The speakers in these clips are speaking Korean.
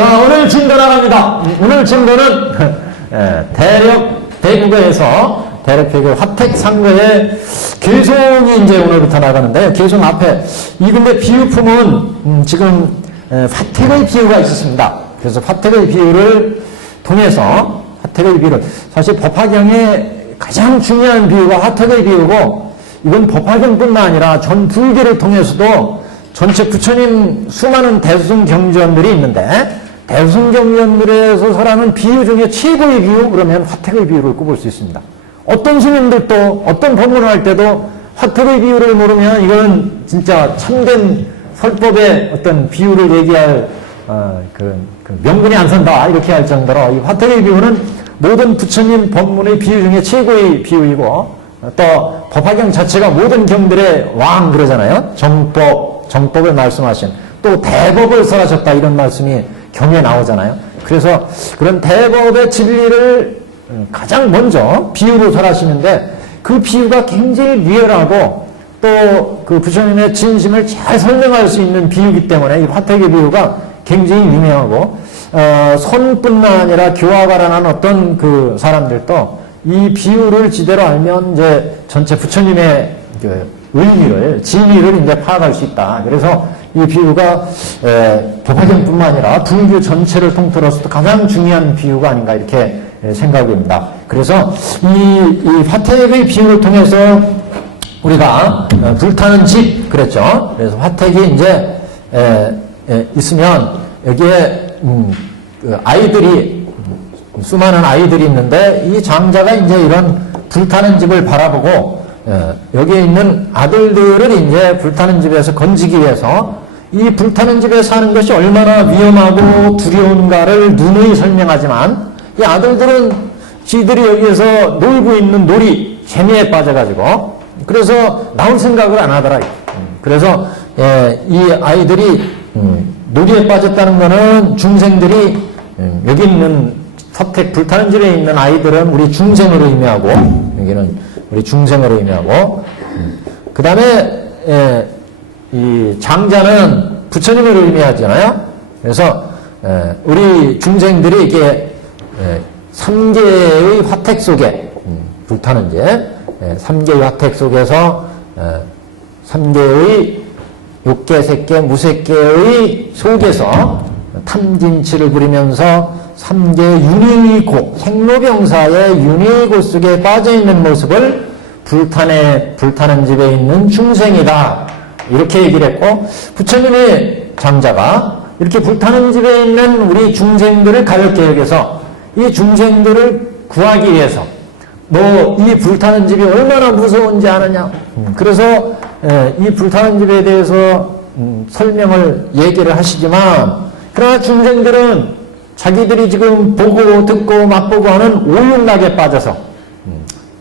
자, 오늘 진도 나갑니다. 오늘 진도는 대국어에서 대륙회계 화택상거의 개송이 이제 오늘부터 나가는데, 개송 앞에 이 근데 비유품은 지금 화택의 비유가 있었습니다. 그래서 화택의 비유를 통해서 화택의 비유를 사실 법화경의 가장 중요한 비유가 화택의 비유고, 이건 법화경뿐만 아니라 전 불교를 통해서도 전체 부처님 수많은 대승 경전들이 있는데, 대승 경전들에서 설하는 비유 중에 최고의 비유 그러면 화택의 비유를 꼽을 수 있습니다. 어떤 스님들도 어떤 법문을 할 때도 화택의 비유를 모르면 이건 진짜 참된 설법의 어떤 비유를 얘기할 그 명분이 안 선다 이렇게 할 정도로 이 화택의 비유는 모든 부처님 법문의 비유 중에 최고의 비유이고, 또 법화경 자체가 모든 경들의 왕 그러잖아요. 정법을 말씀하신, 또 대법을 설하셨다 이런 말씀이 경에 나오잖아요. 그래서 그런 대법의 진리를 가장 먼저 비유로 설하시는데, 그 비유가 굉장히 리얼하고 또 그 부처님의 진심을 잘 설명할 수 있는 비유이기 때문에 이 화택의 비유가 굉장히 유명하고, 손뿐만 아니라 교화가라는 어떤 그 사람들도 이 비유를 제대로 알면 이제 전체 부처님의 그 의미를, 진리를 이제 파악할 수 있다. 그래서 이 비유가 법화경뿐만 아니라 불교 전체를 통틀어서도 가장 중요한 비유가 아닌가 이렇게 생각입니다. 그래서 이 화택의 비유를 통해서 우리가 불타는 집 그랬죠. 그래서 화택이 이제 있으면 여기에 아이들이, 수많은 아이들이 있는데, 이 장자가 이제 이런 불타는 집을 바라보고 여기에 있는 아들들을 이제 불타는 집에서 건지기 위해서 이 불타는 집에 사는 것이 얼마나 위험하고 두려운가를 누누이 설명하지만, 이 아들들은 지들이 여기에서 놀고 있는 놀이 재미에 빠져가지고 그래서 나올 생각을 안 하더라. 그래서 이 아이들이 놀이에 빠졌다는 거는 중생들이, 여기 있는 화택 불타는 집에 있는 아이들은 우리 중생으로 의미하고, 여기는 우리 중생으로 의미하고, 그 다음에 이 장자는 부처님을 의미하잖아요. 그래서 우리 중생들이 이게 3개의 화택 속에, 불타는 집 3개의 화택 속에서 3개의 욕계, 색계, 무색계의 속에서 탐진치를 부리면서 3개 윤회의 고, 생로병사의 윤회의 고 속에 빠져있는 모습을 불타는 집에 있는 중생이다 이렇게 얘기를 했고, 부처님의 장자가 이렇게 불타는 집에 있는 우리 중생들을 가볍게 여겨서 이 중생들을 구하기 위해서 너 이 불타는 집이 얼마나 무서운지 아느냐, 그래서 이 불타는 집에 대해서 설명을 얘기를 하시지만, 그러나 중생들은 자기들이 지금 보고 듣고 맛보고 하는 오욕락에 빠져서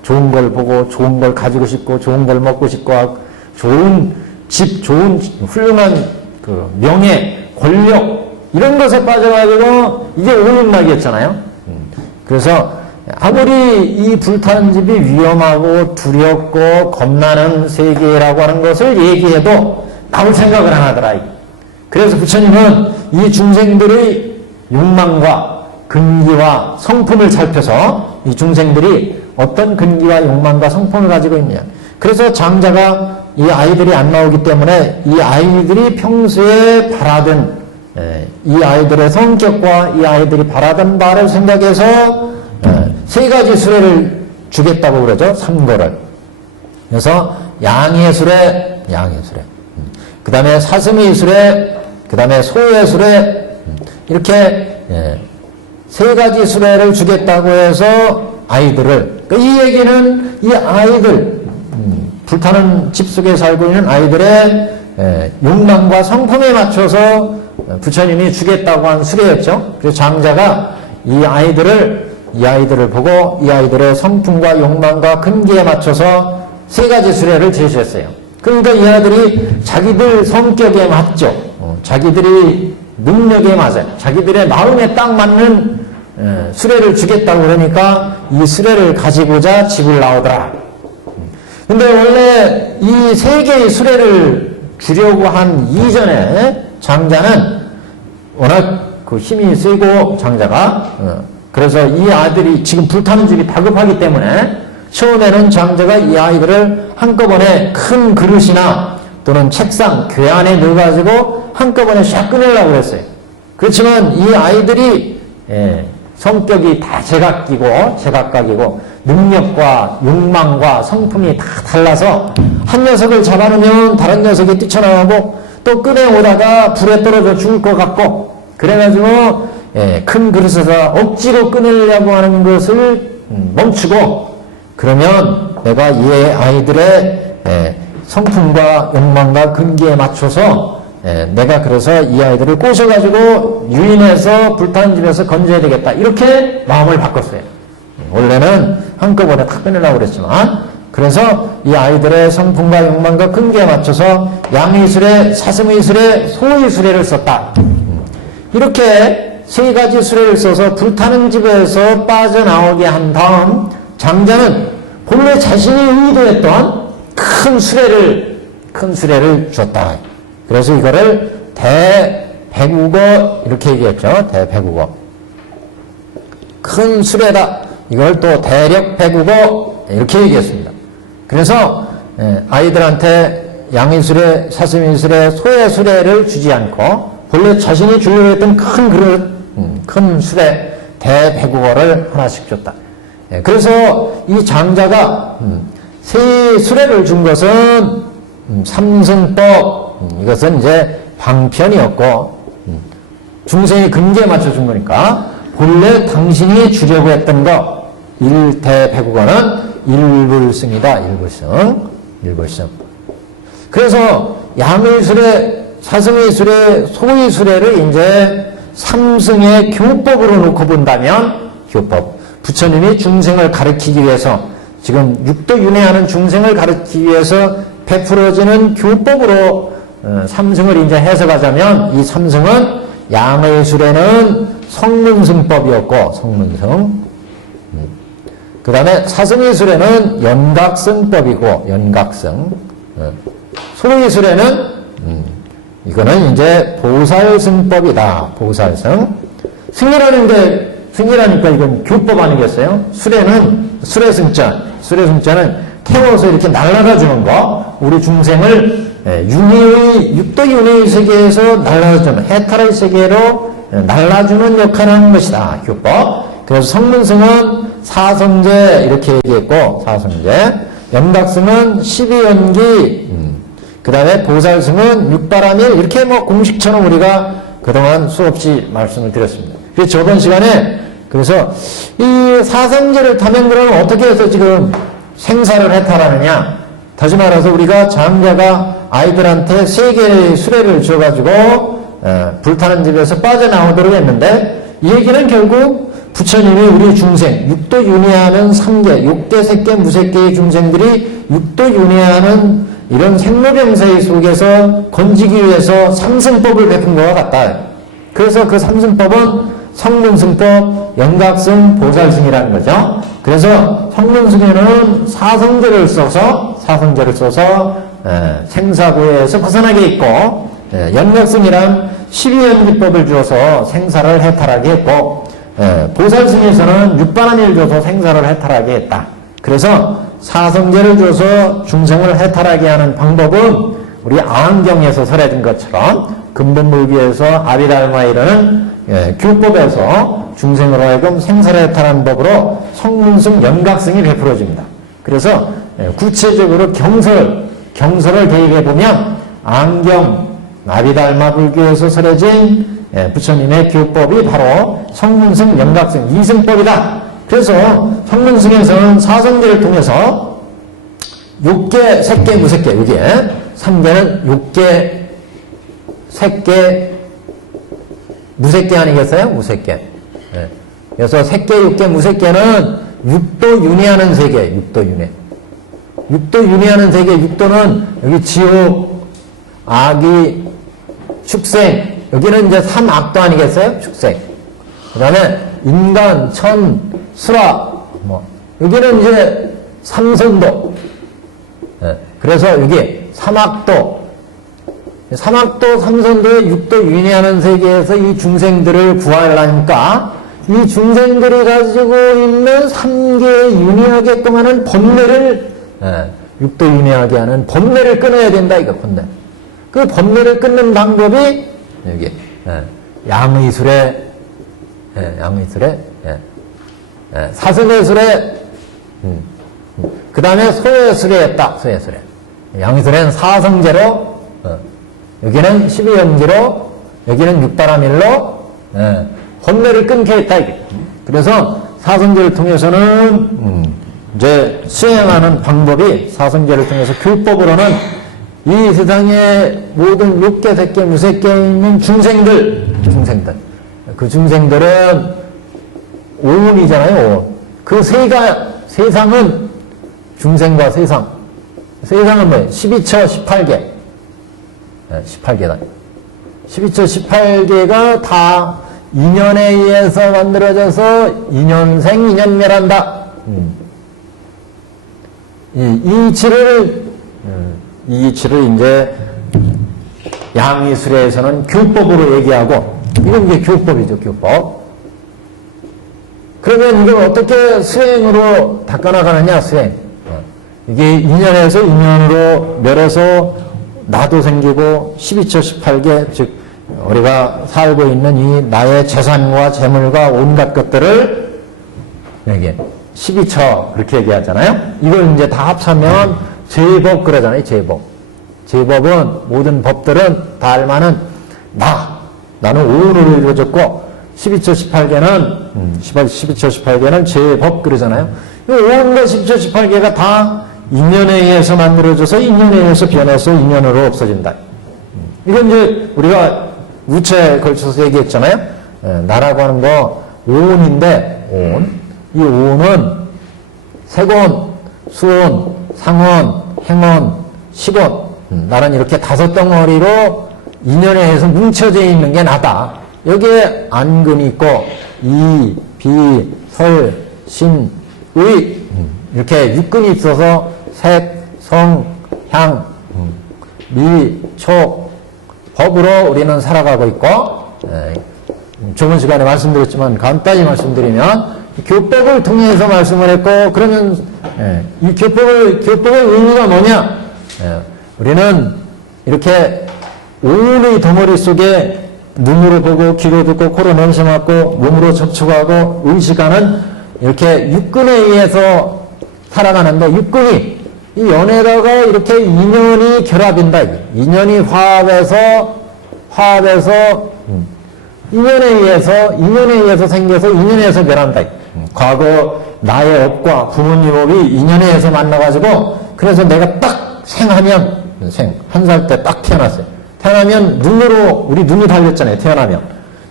좋은 걸 보고 좋은 걸 가지고 싶고 좋은 걸 먹고 싶고 좋은 집, 좋은 훌륭한 그 명예, 권력 이런 것에 빠져가지고 이게 오욕락이었잖아요. 그래서 아무리 이 불타는 집이 위험하고 두렵고 겁나는 세계라고 하는 것을 얘기해도 나올 생각을 안 하더라. 그래서 부처님은 이 중생들의 욕망과 근기와 성품을 살펴서 이 중생들이 어떤 근기와 욕망과 성품을 가지고 있느냐. 그래서 장자가 이 아이들이 안 나오기 때문에 이 아이들이 평소에 바라던 이 아이들의 성격과 이 아이들이 바라던 바를 생각해서 3가지 수레를 주겠다고 그러죠. 3거를. 그래서 양의 수레, 그 다음에 사슴의 수레, 그 다음에 소의 수레, 이렇게 3가지 수레를 주겠다고 해서 아이들을, 이 얘기는 이 아이들, 불타는 집 속에 살고 있는 아이들의 욕망과 성품에 맞춰서 부처님이 주겠다고 한 수레였죠. 그래서 장자가 이 아이들을 보고 이 아이들의 성품과 욕망과 근기에 맞춰서 3가지 수레를 제시했어요. 그러니까 이 아이들이 자기들 성격에 맞죠. 자기들이 능력에 맞아요. 자기들의 마음에 딱 맞는 수레를 주겠다고 그러니까 이 수레를 가지고자 집을 나오더라. 근데 원래 이 3개의 수레를 주려고 한 이전에 장자는 워낙 그 힘이 세고 장자가 그래서 이 아들이 지금 불타는 집이 다급하기 때문에 처음에는 장자가 이 아이들을 한꺼번에 큰 그릇이나 또는 책상, 궤 안에 넣어가지고 한꺼번에 샥 끊으려고 그랬어요. 그렇지만 이 아이들이 성격이 다 제각각이고 능력과 욕망과 성품이 다 달라서 한 녀석을 잡아놓으면 다른 녀석이 뛰쳐나가고 또 끈에 오다가 불에 떨어져 죽을 것 같고 그래가지고 큰 그릇에서 억지로 끊으려고 하는 것을 멈추고 그러면 내가 이 아이들의 성품과 욕망과 근기에 맞춰서 내가 그래서 이 아이들을 꼬셔가지고 유인해서 불타는 집에서 건져야 되겠다 이렇게 마음을 바꿨어요. 원래는 한꺼번에 다 끊으려고 그랬지만 그래서 이 아이들의 성품과 욕망과 근기에 맞춰서 양의 사슴의 수레, 소의 수레를 썼다. 이렇게 세 가지 수레를 써서 불타는 집에서 빠져나오게 한 다음 장자는 본래 자신이 의도했던 큰 수레를 줬다. 그래서 이거를 대백우거 이렇게 얘기했죠. 대백우거. 큰 수레다. 이걸 또 대력 백우거 이렇게 얘기했습니다. 그래서 아이들한테 양의 수레, 사슴의 수레, 소의 수레를 주지 않고 본래 자신이 주려고 했던 큰 그릇, 큰 수레, 대백우거를 하나씩 줬다. 그래서 이 장자가 세 수레를 준 것은 삼승법, 이것은 이제 방편이었고 중생의 근기에 맞춰 준 거니까 본래 당신이 주려고 했던 거 일대백우거는 일불승이다. 일불승. 그래서 양의 수레, 사승의 수레, 소의 수레를 이제 삼승의 교법으로 놓고 본다면 교법. 부처님이 중생을 가르치기 위해서 지금 육도윤회하는 중생을 가르치기 위해서 베풀어지는 교법으로 삼승을 이제 해석하자면 이 삼승은 양의 수레는 성문승법이었고 성문승. 그 다음에 사승의 수레는 연각승법이고 연각승. 소의 수레는 이거는 이제 보살승법이다. 보살승. 승이라니까 이건 교법 아니겠어요? 수레승자는 태워서 이렇게 날아가 주는 거. 우리 중생을 육도윤회의 세계에서 날아주는 해탈의 세계로 날아주는 역할을 하는 것이다. 교법. 그래서 성문승은 사성제 이렇게 얘기했고 사성제. 연각승은 12연기 그 다음에 보살승은 육바라밀 이렇게 뭐 공식처럼 우리가 그동안 수없이 말씀을 드렸습니다. 그래서 저번 시간에 그래서 이 사성제를 타면 그러면 어떻게 해서 지금 생사를 해탈하느냐. 다시 말해서 우리가 장자가 아이들한테 세 개의 수레를 줘가지고 불타는 집에서 빠져나오도록 했는데 이 얘기는 결국 부처님이 우리 중생 육도윤회하는 3계 욕계, 색계, 무색계의 중생들이 육도윤회하는 이런 생로병사의 속에서 건지기 위해서 삼승법을 베푼 것과 같다. 그래서 그 삼승법은 성문승법, 연각승, 보살승이라는 거죠. 그래서 성문승에는 사성제를 써서 생사고해에서 벗어나게 했고 연각승이란 12연기법을 주어서 생사를 해탈하게 했고 보살승에서는 육바라밀을 줘서 생사를 해탈하게 했다. 그래서 사성제를 줘서 중생을 해탈하게 하는 방법은 우리 아한경에서 설해진 것처럼 근본불기에서 아비달마 이르는 교법에서 중생으로 하여금 생사를 해탈하는 법으로 성문승, 연각승이 베풀어집니다. 그래서 구체적으로 경설을 대입해 보면 아한경, 아비달마 불교에서 설해진 부처님의 교법이 바로 성문승, 연각승, 이승법이다. 그래서 성문승에서는 사성제를 통해서 욕계, 색계, 무색계, 여기에 3계는 욕계, 색계, 무색계 아니겠어요? 무색계. 그래서 색계, 욕계, 무색계는 육도윤회하는 세계, 육도윤회. 육도윤회하는 세계, 육도는 여기 지옥, 악이, 축생, 여기는 이제 삼악도 아니겠어요? 축생. 그 다음에 인간, 천, 수라, 여기는 이제 삼선도. 그래서 여기 삼악도, 삼학도, 삼선도의 육도 윤회하는 세계에서 이 중생들을 구하려니까 이 중생들이 가지고 있는 삼계에 윤회하게끔 하는 번뇌를, 육도 윤회하게 하는 번뇌를 끊어야 된다, 이거, 번뇌. 그 번뇌를 끊는 방법이, 여기, 양의술에, 사승의술에, 그 다음에 소예술에 했다, 소예술에. 양의술에는 사성제로, 여기는 12연기로, 여기는 육바라밀로, 번뇌를 끊게 했다, 이게. 그래서 사성제를 통해서는, 이제 수행하는 방법이 사성제를 통해서 교법으로는 이 세상의 모든 욕계, 색계, 무색계에 있는 중생들. 그 중생들은 오운이잖아요, 오운. 그 세상은 중생과 세상. 세상은 뭐예요? 12처 18개. 18개다. 12처 18개가 다 인연에 의해서 만들어져서 인연생, 인연멸한다. 이 이치를 이제 양의술에서는 교법으로 얘기하고, 이건 이제 교법이죠, 교법. 그러면 이걸 어떻게 수행으로 닦아나가느냐, 수행. 이게 인연에서 인연으로 멸해서 나도 생기고 12처 18개, 즉 우리가 살고 있는 이 나의 재산과 재물과 온갖 것들을 여기 12처 그렇게 얘기하잖아요. 이걸 이제 다 합하면 제법 그러잖아요. 제법은 모든 법들은 다 알만은 나는 오운으로 이루어졌고 12처 18개는 제법 그러잖아요. 이 오운과 12처 18개가 다 인연에 의해서 만들어져서 인연에 의해서 변해서 인연으로 없어진다. 이건 이제 우리가 우체에 걸쳐서 얘기했잖아요. 나라고 하는 거 오운인데, 오운. 이 오운은 세곤, 수온, 상온, 행온, 식온. 나는 이렇게 5덩어리로 인연에 의해서 뭉쳐져 있는 게 나다. 여기에 안근이 있고, 이, 비, 설, 신, 의. 이렇게 육근이 있어서 색, 성, 향, 미, 촉, 법으로 우리는 살아가고 있고, 저번 시간에 말씀드렸지만 간단히 말씀드리면 교법을 통해서 말씀을 했고, 그러면 이 교법의 의미가 뭐냐? 우리는 이렇게 오운의 덩어리 속에 눈으로 보고 귀로 듣고 코로 냄새 맡고 몸으로 접촉하고 의식하는 이렇게 육근에 의해서 살아가는데, 육근이 이 연에다가 이렇게 인연이 결합된다. 인연이 화합해서 인연에 의해서 생겨서 인연에서 결합한다. 과거 나의 업과 부모님 업이 인연에 의해서 만나가지고, 그래서 내가 딱 한 살 때 딱 태어났어요. 태어나면 우리 눈이 달렸잖아요. 태어나면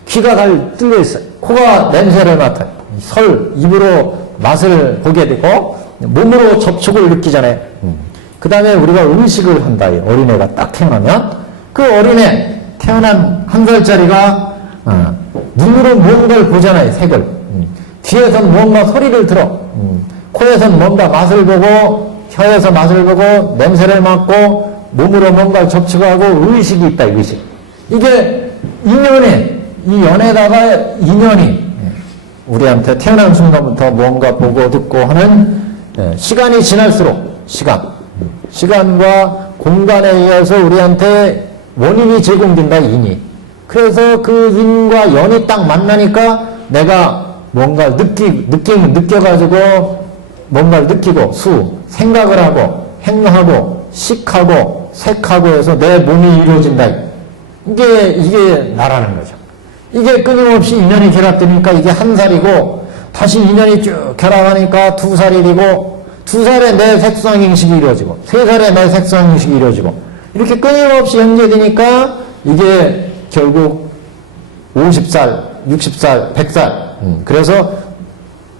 귀가 뚫려 있어요. 코가 냄새를 맡아요. 입으로 맛을 보게 되고 몸으로 접촉을 느끼잖아요. 그 다음에 우리가 의식을 한다. 어린애가 딱 태어나면 그 어린애 태어난 1살짜리가 눈으로 무언가를 보잖아요. 색을. 귀에선 무언가 소리를 들어. 코에선 뭔가 맛을 보고, 혀에서 맛을 보고, 냄새를 맡고, 몸으로 뭔가 접촉하고 의식이 있다. 의식. 이게 이 연에다가 인연이 우리한테 태어난 순간부터 뭔가 보고 듣고 하는, 시간이 지날수록 시간과 공간에 의해서 우리한테 원인이 제공된다. 인이. 그래서 그 인과 연이 딱 만나니까 내가 뭔가 느껴가지고 뭔가를 느끼고 생각을 하고 행하고 식하고 색하고 해서 내 몸이 이루어진다. 이게 나라는 거죠. 이게 끊임없이 인연이 결합되니까 이게 1살이고, 다시 인연이 쭉 결합하니까 2살이 되고, 2살에 내 색상인식이 이루어지고, 3살에 내 색상인식이 이루어지고, 이렇게 끊임없이 연계되니까 이게 결국 50살, 60살, 100살. 그래서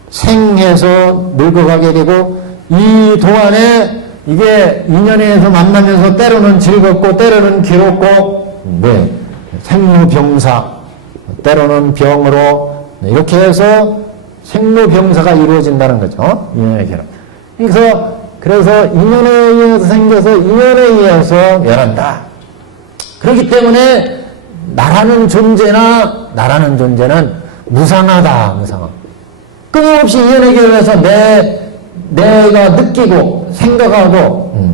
생해서 늙어가게 되고, 이 동안에 이게 인연에 의해서 만나면서 때로는 즐겁고, 때로는 괴롭고, 생로병사, 때로는 병으로, 이렇게 해서 생로병사가 이루어진다는 거죠. 인연의 결합. 그래서 인연에 의해서 생겨서 인연에 의해서 멸한다. 그렇기 때문에 나라는 존재는 무상하다, 무상하. 끊임없이 이연의 결합에서 내가 느끼고 생각하고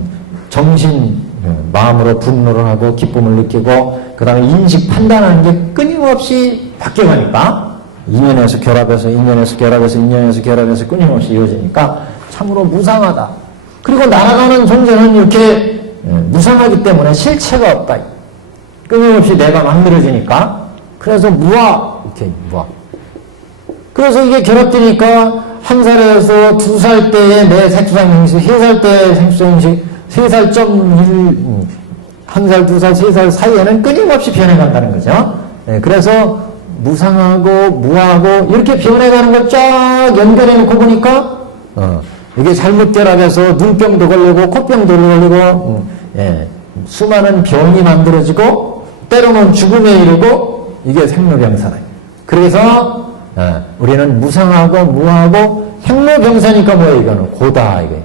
정신, 마음으로 분노를 하고 기쁨을 느끼고 그 다음에 인식 판단하는 게 끊임없이 바뀌어가니까 인연에서 결합해서 끊임없이 이어지니까 참으로 무상하다. 그리고 날아가는 존재는 이렇게 무상하기 때문에 실체가 없다. 끊임없이 내가 만들어지니까 그래서 이렇게 무아. 그래서 이게 결합되니까 1살에서 2살 때의 내 색수상 형식, 3살 때의 색수상 형식, 3살.1, 1살, 2살, 3살 사이에는 끊임없이 변해간다는 거죠. 네, 그래서 무상하고 무하고 이렇게 변해가는 걸 쫙 연결해놓고 보니까 이게 잘못 결합해서 눈병도 걸리고 코병도 걸리고 수많은 병이 만들어지고 때로는 죽음에 이르고 이게 생로병사다. 그래서 우리는 무상하고 무하고 생로병사니까 뭐예요? 이거는 고다 이게.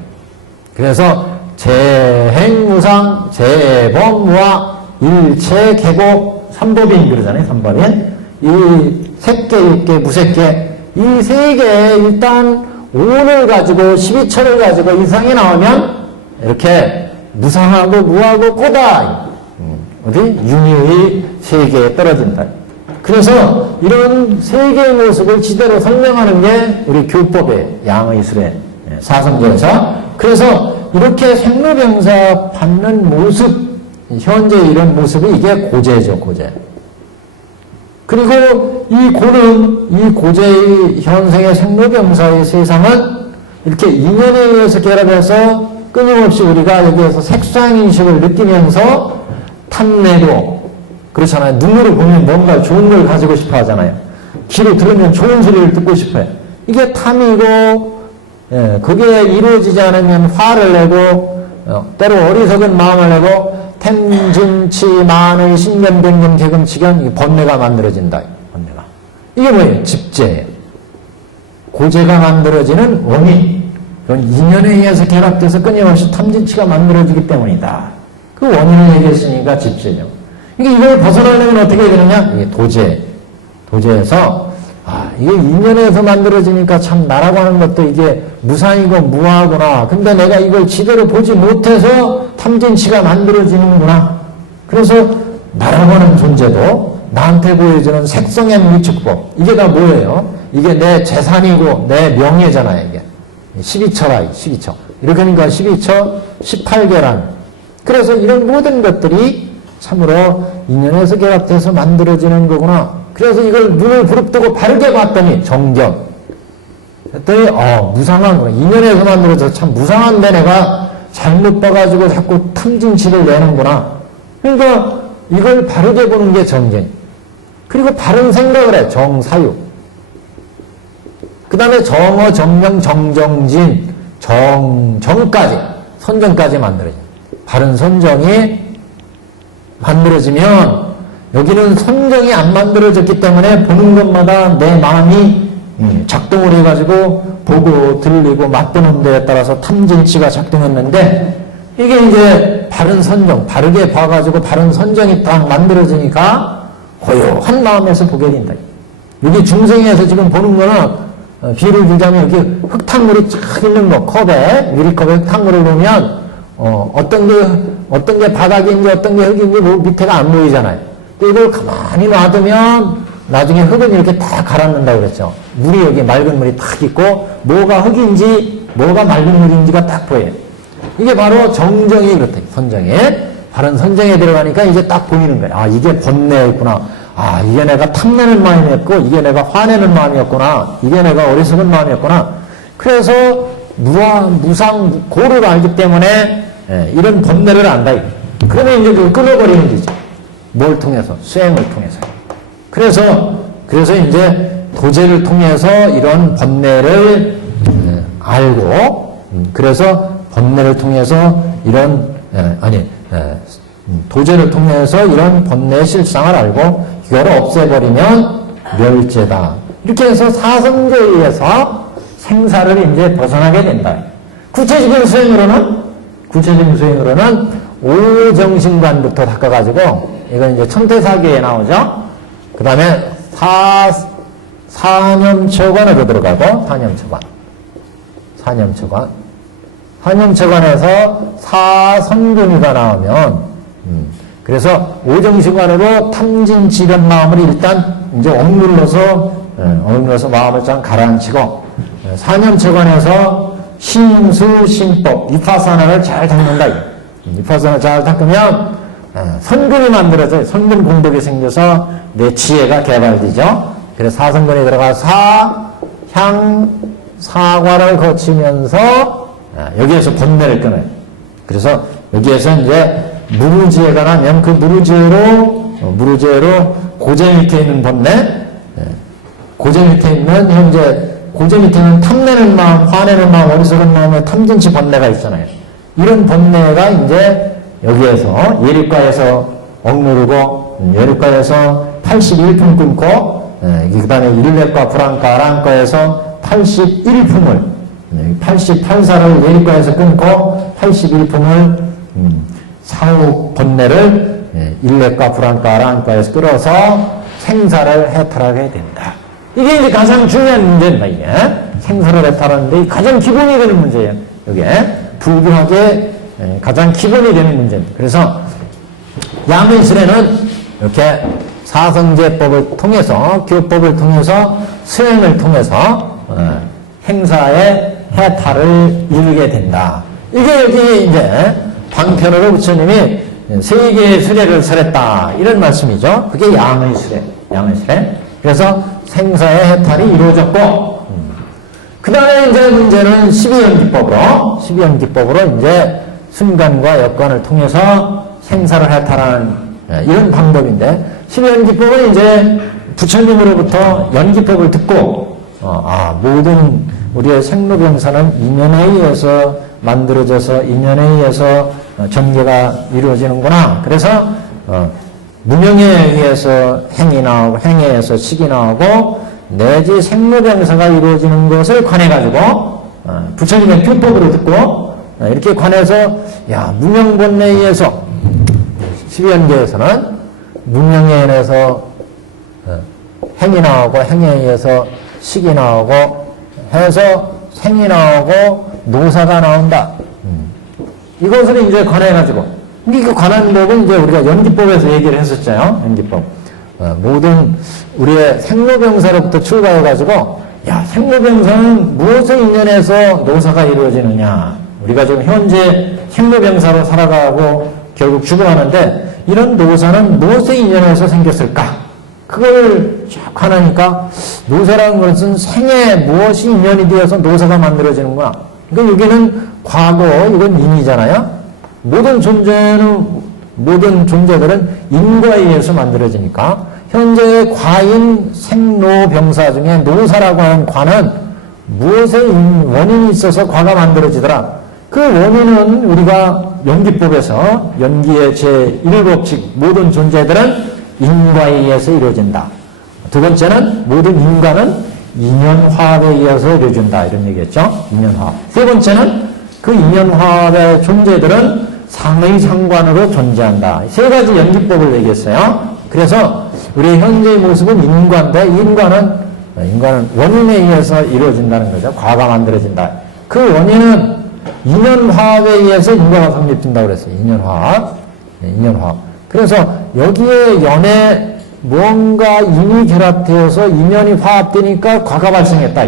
그래서 재행무상, 재범무하, 일체계고, 삼법인 그러잖아요. 삼법인. 이 색계, 육계, 무색계 이 세 개에 일단 오를 가지고 12철을 가지고 이상이 나오면 이렇게 무상하고 무하고 고다. 어디? 윤희의 세계에 떨어진다. 그래서 이런 세 개의 모습을 지대로 설명하는 게 우리 교법의 양의술의 사성제에서 그래서 이렇게 생로병사 받는 모습, 현재 이런 모습이 이게 고제죠, 고제. 그리고 이 고제의 현생의 생로병사의 세상은 이렇게 인연에 의해서 결합해서 끊임없이 우리가 여기에서 색상인식을 느끼면서 탐내고, 그렇잖아요. 눈으로 보면 뭔가 좋은 걸 가지고 싶어 하잖아요. 귀로 들으면 좋은 소리를 듣고 싶어요. 이게 탐이고, 그게 이루어지지 않으면 화를 내고, 때로 어리석은 마음을 내고, 템진치 만의 신견병견 개금치견 번뇌가 만들어진다. 번뇌가. 이게 뭐예요? 집재예요. 고제가 만들어지는 원인. 그건 인연에 의해서 결합돼서 끊임없이 탐진치가 만들어지기 때문이다. 그 원인을 얘기했으니까 집재죠. 그러니까 이걸 벗어나려면 어떻게 해야 되느냐? 이게 도제에서 이게 인연에서 만들어지니까 참 나라고 하는 것도 이게 무상이고 무하구나. 근데 내가 이걸 제대로 보지 못해서 탐진치가 만들어지는구나. 그래서 나라고 하는 존재도 나한테 보여주는 색성의 위축법. 이게 다 뭐예요? 이게 내 재산이고 내 명예잖아요. 이게 12처라, 12처. 이렇게 하니까 12처 18계란. 그래서 이런 모든 것들이 참으로 인연에서 결합돼서 만들어지는 거구나. 그래서 이걸 눈을 부릅뜨고 바르게 봤더니 정경. 그랬더니 무상한구나. 인연에서 만들어져서 참 무상한데 내가 잘못 봐가지고 자꾸 탐진치를 내는구나. 그러니까 이걸 바르게 보는 게 정경. 그리고 바른 생각을 해. 정사유. 그 다음에 정어, 정명, 정정진, 정까지 선정까지 만들어져. 바른 선정이 만들어지면 여기는 선정이 안 만들어졌기 때문에 보는 것마다 내 마음이 작동을 해가지고 보고 들리고 맛보는 데에 따라서 탐진치가 작동했는데 이게 이제 바른 선정, 바르게 봐가지고 바른 선정이 딱 만들어지니까 고요한 마음에서 보게 된다. 여기 중생에서 지금 보는 거는 비유를 들자면 여기 흙탕물이 쫙 있는 거, 컵에, 유리컵에 흙탕물을 놓으면 어떤 게 바닥인지 어떤 게 흙인지 밑에가 안 보이잖아요. 이걸 가만히 놔두면 나중에 흙은 이렇게 다 갈아넣는다고 그랬죠. 물이 여기 맑은 물이 탁 있고 뭐가 흙인지 뭐가 맑은 물인지가 딱 보여요. 이게 바로 정정이 그렇다. 선정에. 바른 선정에 들어가니까 이제 딱 보이는 거예요. 이게 번뇌였구나. 이게 내가 탐내는 마음이었고 이게 내가 화내는 마음이었구나. 이게 내가 어리석은 마음이었구나. 그래서 무상, 고를 알기 때문에 이런 번뇌를 안다. 그러면 이제 그걸 끊어버리는 거죠. 뭘 통해서? 수행을 통해서. 그래서 이제 도제를 통해서 이런 번뇌를 알고, 그래서 번뇌를 통해서 도제를 통해서 이런 번뇌의 실상을 알고, 이걸 없애버리면 멸제다. 이렇게 해서 사성제에 의해서 생사를 이제 벗어나게 된다. 구체적인 수행으로는 오정신관부터 닦아가지고 이건 이제 천태사기에 나오죠. 그 다음에 사념처관으로 들어가고, 사념처관에서 사선근이가 나오면, 그래서 오정시관으로 탐진치련 마음을 일단 이제 억눌러서 마음을 좀 가라앉히고, 사념처관에서 신수, 신법, 위파사나를 잘 닦는다. 위파사나를 잘 닦으면 선근이 만들어져요. 선근 공덕이 생겨서 내 지혜가 개발되죠. 그래서 사선근이 들어가 향, 사과를 거치면서 여기에서 번뇌를 끊어요. 그래서 여기에서 이제 무르지혜가 나면 그 무르지혜로 고제 밑에 있는 번뇌, 고제 밑에 있는 현재 고제 밑에는 탐내는 마음, 화내는 마음, 어리석은 마음에 탐진치 번뇌가 있잖아요. 이런 번뇌가 이제 여기에서 예립과에서 억누르고, 예립과에서 81품 끊고, 그 다음에 일렉과 불안과 아랑과에서 81품을, 88사를 예립과에서 끊고 81품을 사후 번뇌를 일렉과 불안과 아랑과에서 끌어서 생사를 해탈하게 된다. 이게 이제 가장 중요한 문제입니다, 이게. 생사를 해탈하는데 가장 기본이 되는 문제예요. 이게 불교학의 가장 기본이 되는 문제입니다. 그래서 야문실에는 이렇게 사성제법을 통해서, 교법을 통해서, 수행을 통해서 행사의 해탈을 이루게 된다. 이게 여기 이제 방편으로 부처님이 세 개의 수레를 설했다. 이런 말씀이죠. 그게 양의 수레. 그래서 생사의 해탈이 이루어졌고, 그 다음에 이제 문제는 12연기법으로 이제 순간과 여건을 통해서 생사를 해탈하는 이런 방법인데, 12연기법은 이제 부처님으로부터 연기법을 듣고, 모든 우리의 생로병사는 인연에 의해서 만들어져서 인연에 의해서 전개가 이루어지는구나. 그래서 무명에 의해서 행이 나오고, 행에 의해서 식이 나오고, 내지 생로병사가 이루어지는 것을 관해가지고 부처님의 교법으로 듣고 이렇게 관해서 무명본내에 의해서 12연계에서는 무명에 의해서 행이 나오고, 행에 의해서 식이 나오고 해서 생이 나오고 노사가 나온다. 이것을 이제 관해가지고, 그 관하는 법은 이제 우리가 연기법에서 얘기를 했었잖아요. 연기법. 모든 우리의 생로병사로부터 출발해가지고, 생로병사는 무엇을 인연해서 노사가 이루어지느냐. 우리가 지금 현재 생로병사로 살아가고 결국 죽어가는데, 이런 노사는 무엇을 인연해서 생겼을까? 그걸 쫙 관하니까, 노사라는 것은 생에 무엇이 인연이 되어서 노사가 만들어지는구나. 그러니까 여기는 과거, 이건 인이잖아요. 모든 존재들은 인과에 의해서 만들어지니까, 현재의 과인 생로병사 중에 노사라고 하는 과는 무엇의 원인이 있어서 과가 만들어지더라. 그 원인은 우리가 연기법에서 연기의 제1법칙, 모든 존재들은 인과에 의해서 이루어진다. 두 번째는 모든 인과는 인연화합에 의해서 이루어진다. 이런 얘기였죠. 인연화합. 세 번째는 그 인연화합의 존재들은 상의상관으로 존재한다. 세 가지 연기법을 얘기했어요. 그래서 우리의 현재의 모습은 인과인데, 인과는 원인에 의해서 이루어진다는 거죠. 과가 만들어진다. 그 원인은 인연화합에 의해서 인과가 성립된다고 그랬어요. 인연화합. 그래서 여기에 연에 무언가 인이 결합되어서 인연이 화합되니까 과가 발생했다.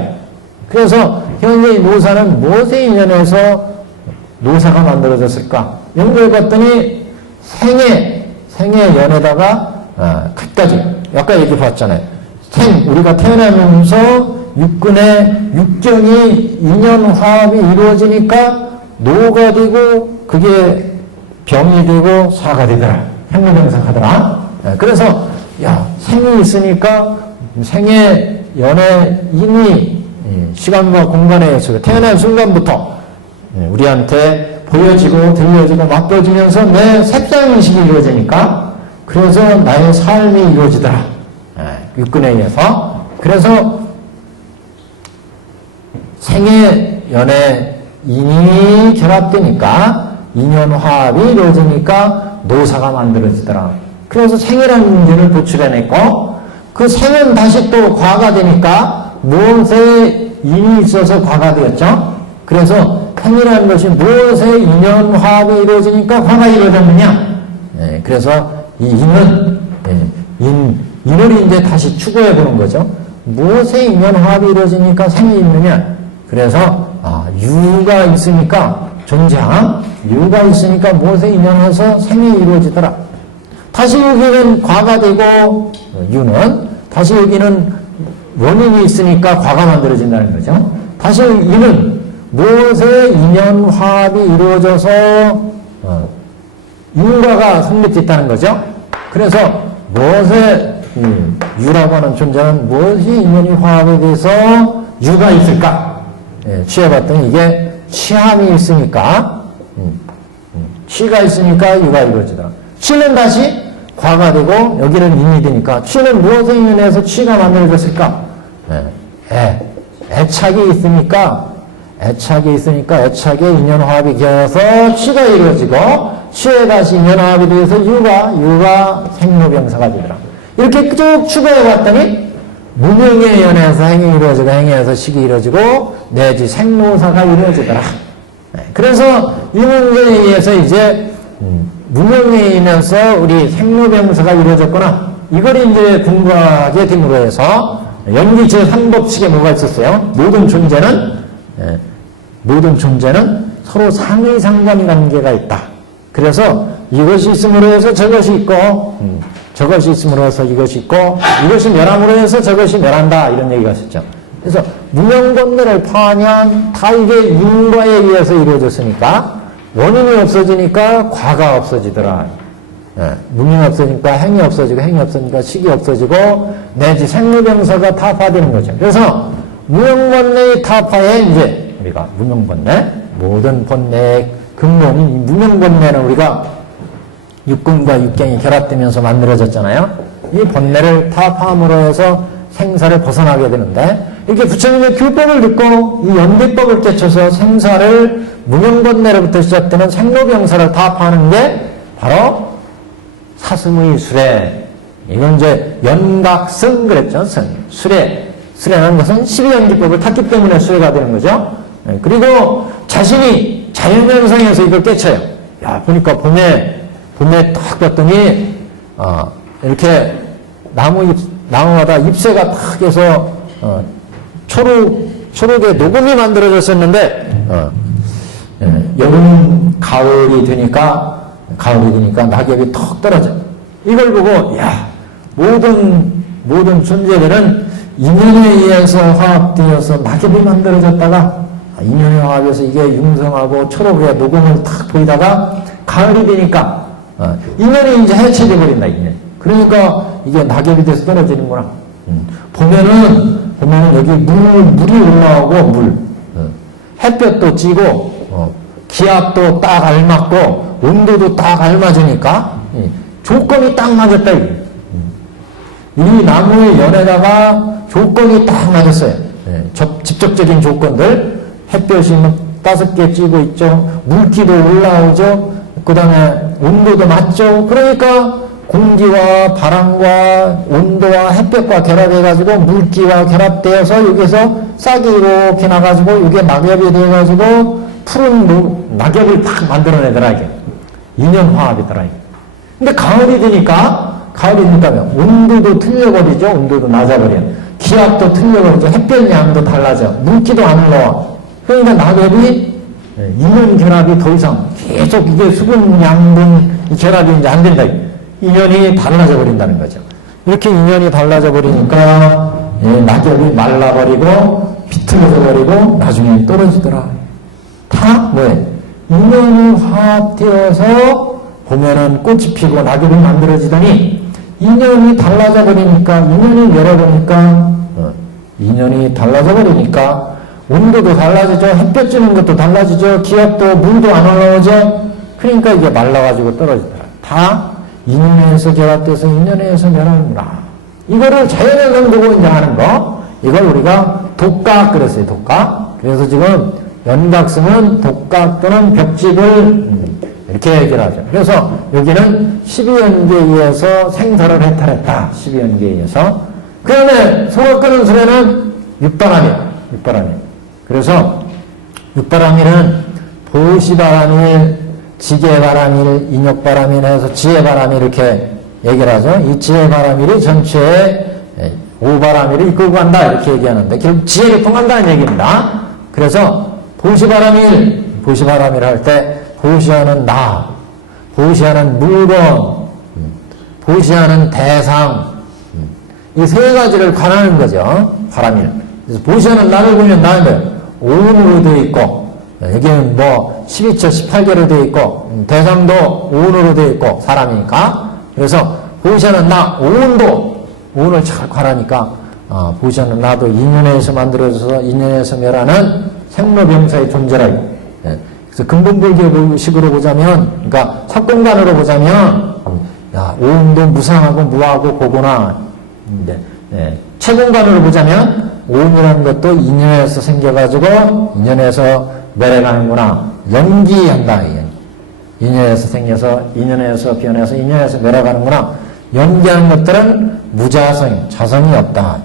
그래서 현재의 노사는 무엇에 인연해서 노사가 만들어졌을까? 연구해봤더니 생의 연에다가 끝까지 아까 얘기 봤잖아요. 우리가 태어나면서 육경이 인연 화합이 이루어지니까 노가 되고 그게 병이 되고 사가 되더라. 행로병사하더라. 그래서 생이 있으니까 생의 연의 인이 시간과 공간에 의해서 태어난 순간부터 우리한테 보여지고 들려지고 맛보여지면서 내 색상인식이 이루어지니까, 그래서 나의 삶이 이루어지더라. 육근에 의해서. 그래서 생의 연의 인이 결합되니까 인연화합이 이루어지니까 노사가 만들어지더라. 그래서 생이라는 문제를 도출해냈고, 그 생은 다시 또 과가 되니까 무엇에 인이 있어서 과가 되었죠. 그래서 생이라는 것이 무엇에 인연화합이 이루어지니까 과가 이루어졌느냐. 그래서 이 인은 인을 이제 다시 추구해 보는 거죠. 무엇에 인연화합이 이루어지니까 생이 있느냐. 그래서 유가 있으니까 존재함, 유가 있으니까 무엇에 인연해서 생이 이루어지더라. 다시 여기는 과가 되고 유는 다시 여기는 원인이 있으니까 과가 만들어진다는 거죠. 다시 이는 무엇에 인연화합이 이루어져서 인과가 성립됐다는 거죠. 그래서 무엇에 유라고 하는 존재는 무엇이 인연이 화합에 대해서 유가 있을까? 취해봤더니 이게 취함이 있으니까 취가 있으니까 유가 이루어지더라. 취는 다시 과가 되고 여기는 인이 되니까 취는 무엇에 인연해서 취가 만들어졌을까? 애착이 있으니까 애착의 인연화합이 되어서 취가 이루어지고 취에 다시 인연화합이 되어서 유가 생로병사가 되더라. 이렇게 쭉 추가해봤더니 무명에 연해서 행이 이루어지고 행에서 식이 이루어지고 내지 생로사가 이루어지더라. 그래서 이 문제에 의해서 이제 무명에 인해서 우리 생로병사가 이루어졌구나. 이걸 이제 공부하게 됨으로 해서 연기 제3법칙에 뭐가 있었어요? 모든 존재는 서로 상의상관 관계가 있다. 그래서 이것이 있음으로 해서 저것이 있고 저것이 있음으로 해서 이것이 있고 이것이 멸함으로 해서 저것이 멸한다. 이런 얘기가 있었죠. 그래서 무명권내를 파하면 다 이게 인과에 의해서 이루어졌으니까 원인이 없어지니까 과가 없어지더라. 무명이 없어지니까 행이 없어지고 행이 없어지니까 식이 없어지고 내지 생로병사가 타파되는 거죠. 그래서 무명권내의 타파에 이제 우리가 무명권내 모든 번뇌의 근본인 무명번뇌는 우리가 육근과 육경이 결합되면서 만들어졌잖아요. 이 번뇌를 타파함으로 해서 생사를 벗어나게 되는데 이렇게 부처님의 교법을 듣고 이 연기법을 깨쳐서 생사를 무명번뇌로부터 시작되는 생로병사를 타파하는 게 바로 사슴의 수레. 이건 이제 연각승 그랬죠. 수레라는 것은 12연기법을 탔기 때문에 수레가 되는 거죠. 그리고 자신이 자연현상에서 이걸 깨쳐요. 야, 보니까 봄에 딱 봤더니, 이렇게 나무마다 잎새가 탁 해서, 초록의 녹음이 만들어졌었는데, 여름, 가을이 되니까 낙엽이 턱 떨어져. 이걸 보고, 야, 모든 존재들은 인연에 의해서 화합되어서 낙엽이 만들어졌다가, 인연의 화합에서 이게 융성하고 초록의 녹음을 탁 보이다가 가을이 되니까 인연이 이제 해체돼 버린다. 인연. 그러니까 이게 낙엽이 돼서 떨어지는구나. 보면은 여기 물이 올라오고 햇볕도 찌고 기압도 딱 알맞고 온도도 딱 알맞으니까 조건이 딱 맞았다. 이 나무의 연에다가 조건이 딱 맞았어요. 직접적인 조건들. 햇볕이 5개 찌고 있죠. 물기도 올라오죠. 그 다음에 온도도 맞죠. 그러니까 공기와 바람과 온도와 햇볕과 결합해가지고 물기와 결합되어서 여기서 싹이 이렇게 나가지고 이게 낙엽이 되어가지고 푸른 낙엽을 딱 만들어내더라. 이게 인연화합이더라. 근데 가을이 되니까 온도도 틀려버리죠. 온도도 낮아버려. 기압도 틀려버리죠. 햇볕 양도 달라져. 물기도 안 올라와. 그러니까 낙엽이 인연 결합이 더 이상 계속 이게 수분 양분 결합이 이제 안 된다. 인연이 달라져 버린다는 거죠. 이렇게 인연이 달라져 버리니까 낙엽이 말라버리고 비틀어져 버리고 나중에 떨어지더라. 다 뭐예요? 인연이 화합되어서 보면은 꽃이 피고 낙엽이 만들어지더니 인연이 달라져 버리니까 인연이 달라져 버리니까 온도도 달라지죠. 햇볕 쬐는 것도 달라지죠. 기압도 물도 안 올라오죠. 그러니까 이게 말라가지고 떨어지더라. 다 인연에서 결합돼서 인연에서 멸하는구나. 이거를 자연현상 보고 이제 하는 거. 이걸 우리가 독각 그랬어요. 독각. 그래서 지금 연각승은 독각 또는 벽집을 이렇게 얘기를 하죠. 그래서 여기는 12연계에 의해서 생사를 해탈했다. 12연계에 의해서. 그 다음에 소가 끄는 소리는 육바람일. 그래서 육바람일은 보시바람일, 지게바람일, 인욕바람일 해서 지혜바람일 이렇게 얘기를 하죠. 이 지혜바람일이 전체에 오바람일을 이끌고 간다 이렇게 얘기하는데 결국 지혜를 통한다는 얘기입니다. 그래서 보시바람일 할 때 보시하는 나, 보시하는 물건, 보시하는 대상 이 세 가지를 관하는 거죠. 바람일. 그래서 보시하는 나를 보면 나는 오운으로 되어 있고 여기는 뭐 12처 18개로 되어 있고 대상도 오운으로 되어 있고 사람이니까 그래서 보시하는 나 오운을 잘 관하니까 보시하는 나도 인연에서 만들어져서 인연에서 멸하는 생로병사의 존재라고. 그래서 근본불교식으로 보자면 그러니까 석공관으로 보자면 오운도 무상하고 무하고 고구나. 채공관으로 보자면 오운이라는 것도 인연에서 생겨가지고 인연에서 멸해가는구나. 연기한다. 인연에서 생겨서 인연에서 변해서 인연에서 멸해가는구나. 연기하는 것들은 무자성, 자성이 없다.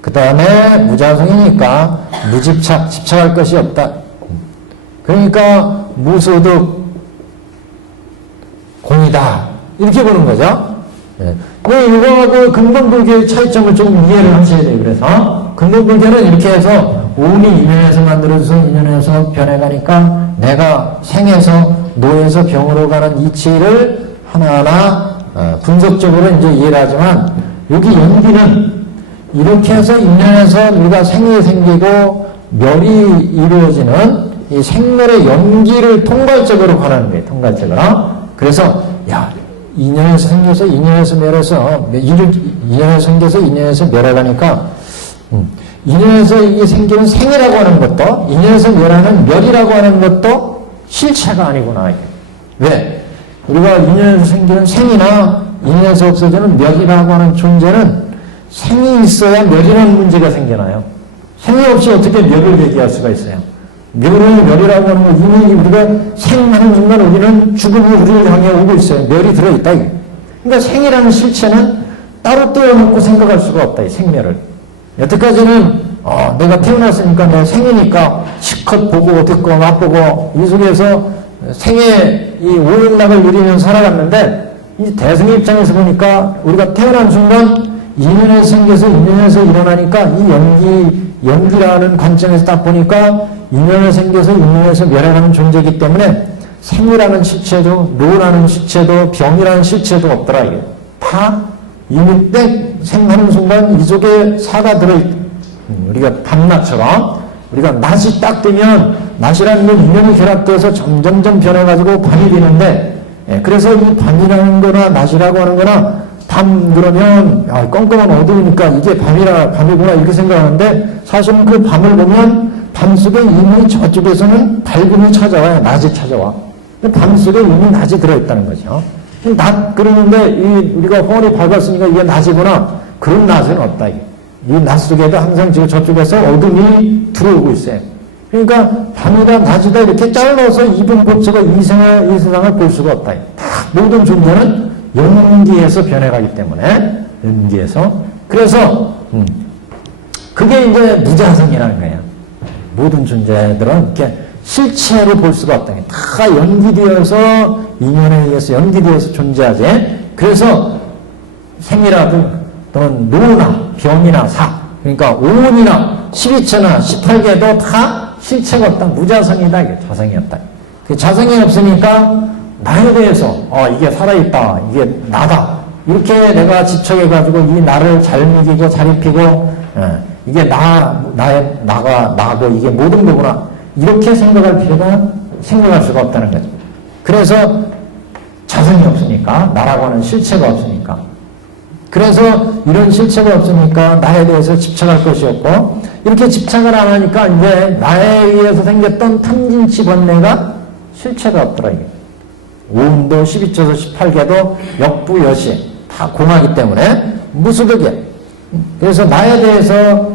그 다음에 무자성이니까 집착할 것이 없다. 그러니까 무소득 공이다. 이렇게 보는 거죠. 이거하고 근본불교의 차이점을 좀 이해를 하셔야 돼요. 그래서 근본불교는 이렇게 해서 오운이 인연에서 만들어져서 인연에서 변해가니까 내가 생에서 노에서 병으로 가는 이치를 하나하나 분석적으로 이제 이해를 하지만 여기 연기는 이렇게 해서 인연에서 우리가 생이 생기고 멸이 이루어지는 이 생멸의 연기를 통괄적으로 관하는 거예요. 통괄적으로. 그래서 인연에서 생겨서 인연에서 멸해서 인연에서 생겨서 인연에서 멸해가니까 인연에서 이게 생기는 생이라고 하는 것도 인연에서 멸하는 멸이라고 하는 것도 실체가 아니구나. 이게. 왜? 우리가 인연에서 생기는 생이나 인연에서 없어지는 멸이라고 하는 존재는 생이 있어야 멸이라는 문제가 생겨나요. 생이 없이 어떻게 멸을 얘기할 수가 있어요? 멸이라고 하는 건 이미 우리가 생하는 순간 우리는 죽음이 우리를 향해 오고 있어요. 멸이 들어있다. 이게. 그러니까 생이라는 실체는 따로 떼어놓고 생각할 수가 없다. 이 생멸을. 여태까지는 내가 태어났으니까 내 생이니까 실컷 보고 듣고 맛보고 이 속에서 생의 이 오용락을 누리면서 살아갔는데 이 대승의 입장에서 보니까 우리가 태어난 순간 인연에서 생겨서 인연에서 일어나니까 이 연기라는 관점에서 딱 보니까 인연에서 생겨서 인연에서 멸해가는 존재이기 때문에 생이라는 실체도 노라는 실체도 병이라는 실체도 없더라. 이게. 다 이미 땡 생하는 순간 이 속에 사가 들어있다. 우리가 밤낮처럼 우리가 낮이 딱 되면 낮이라는 건 인연이 결합돼서 점점점 변해가지고 밤이 되는데 그래서 이 밤이라는 거나 낮이라고 하는 거나 밤 그러면 껌껌한 어두우니까 이게 밤이구나 이렇게 생각하는데 사실은 그 밤을 보면 밤 속에 이미 저쪽에서는 밝음이 찾아와요. 낮이 찾아와. 밤 속에 이미 낮이 들어있다는 거죠. 낮 그러는데 우리가 훤히 밝았으니까 이게 낮이구나. 그런 낮은 없다. 이 낮 속에도 항상 지금 저쪽에서 어둠이 들어오고 있어요. 그러니까 밤이다 낮이다 이렇게 잘라서 이분 법체가 이 세상을 볼 수가 없다. 다 모든 존재는 연기에서 변해가기 때문에 연기에서 그래서 그게 이제 무자성이라는 거예요. 모든 존재들은 이렇게 실체로 볼 수가 없다. 다 연기되어서 인연에 의해서 연기되어서 존재하지. 그래서 생이라든 또는 노나 병이나 사 그러니까 오운이나 12처나 18개도 다 실체가 없다. 무자성이다. 이게 자성이 없다. 그 자성이 없으니까 나에 대해서 이게 살아있다. 이게 나다. 이렇게 내가 집착해가지고 이 나를 잘 먹이고 잘 입히고 이게 나고 이게 모든 거구나. 이렇게 생각할 수가 없다는 거죠. 그래서 자성이 없으니까 나라고 하는 실체가 없으니까 그래서 이런 실체가 없으니까 나에 대해서 집착할 것이 없고 이렇게 집착을 안 하니까 이제 나에 의해서 생겼던 탐진치 번뇌가 실체가 없더라. 이게. 오운도 12처서 18개도 역부여시 다 공하기 때문에 무수득이야. 그래서 나에 대해서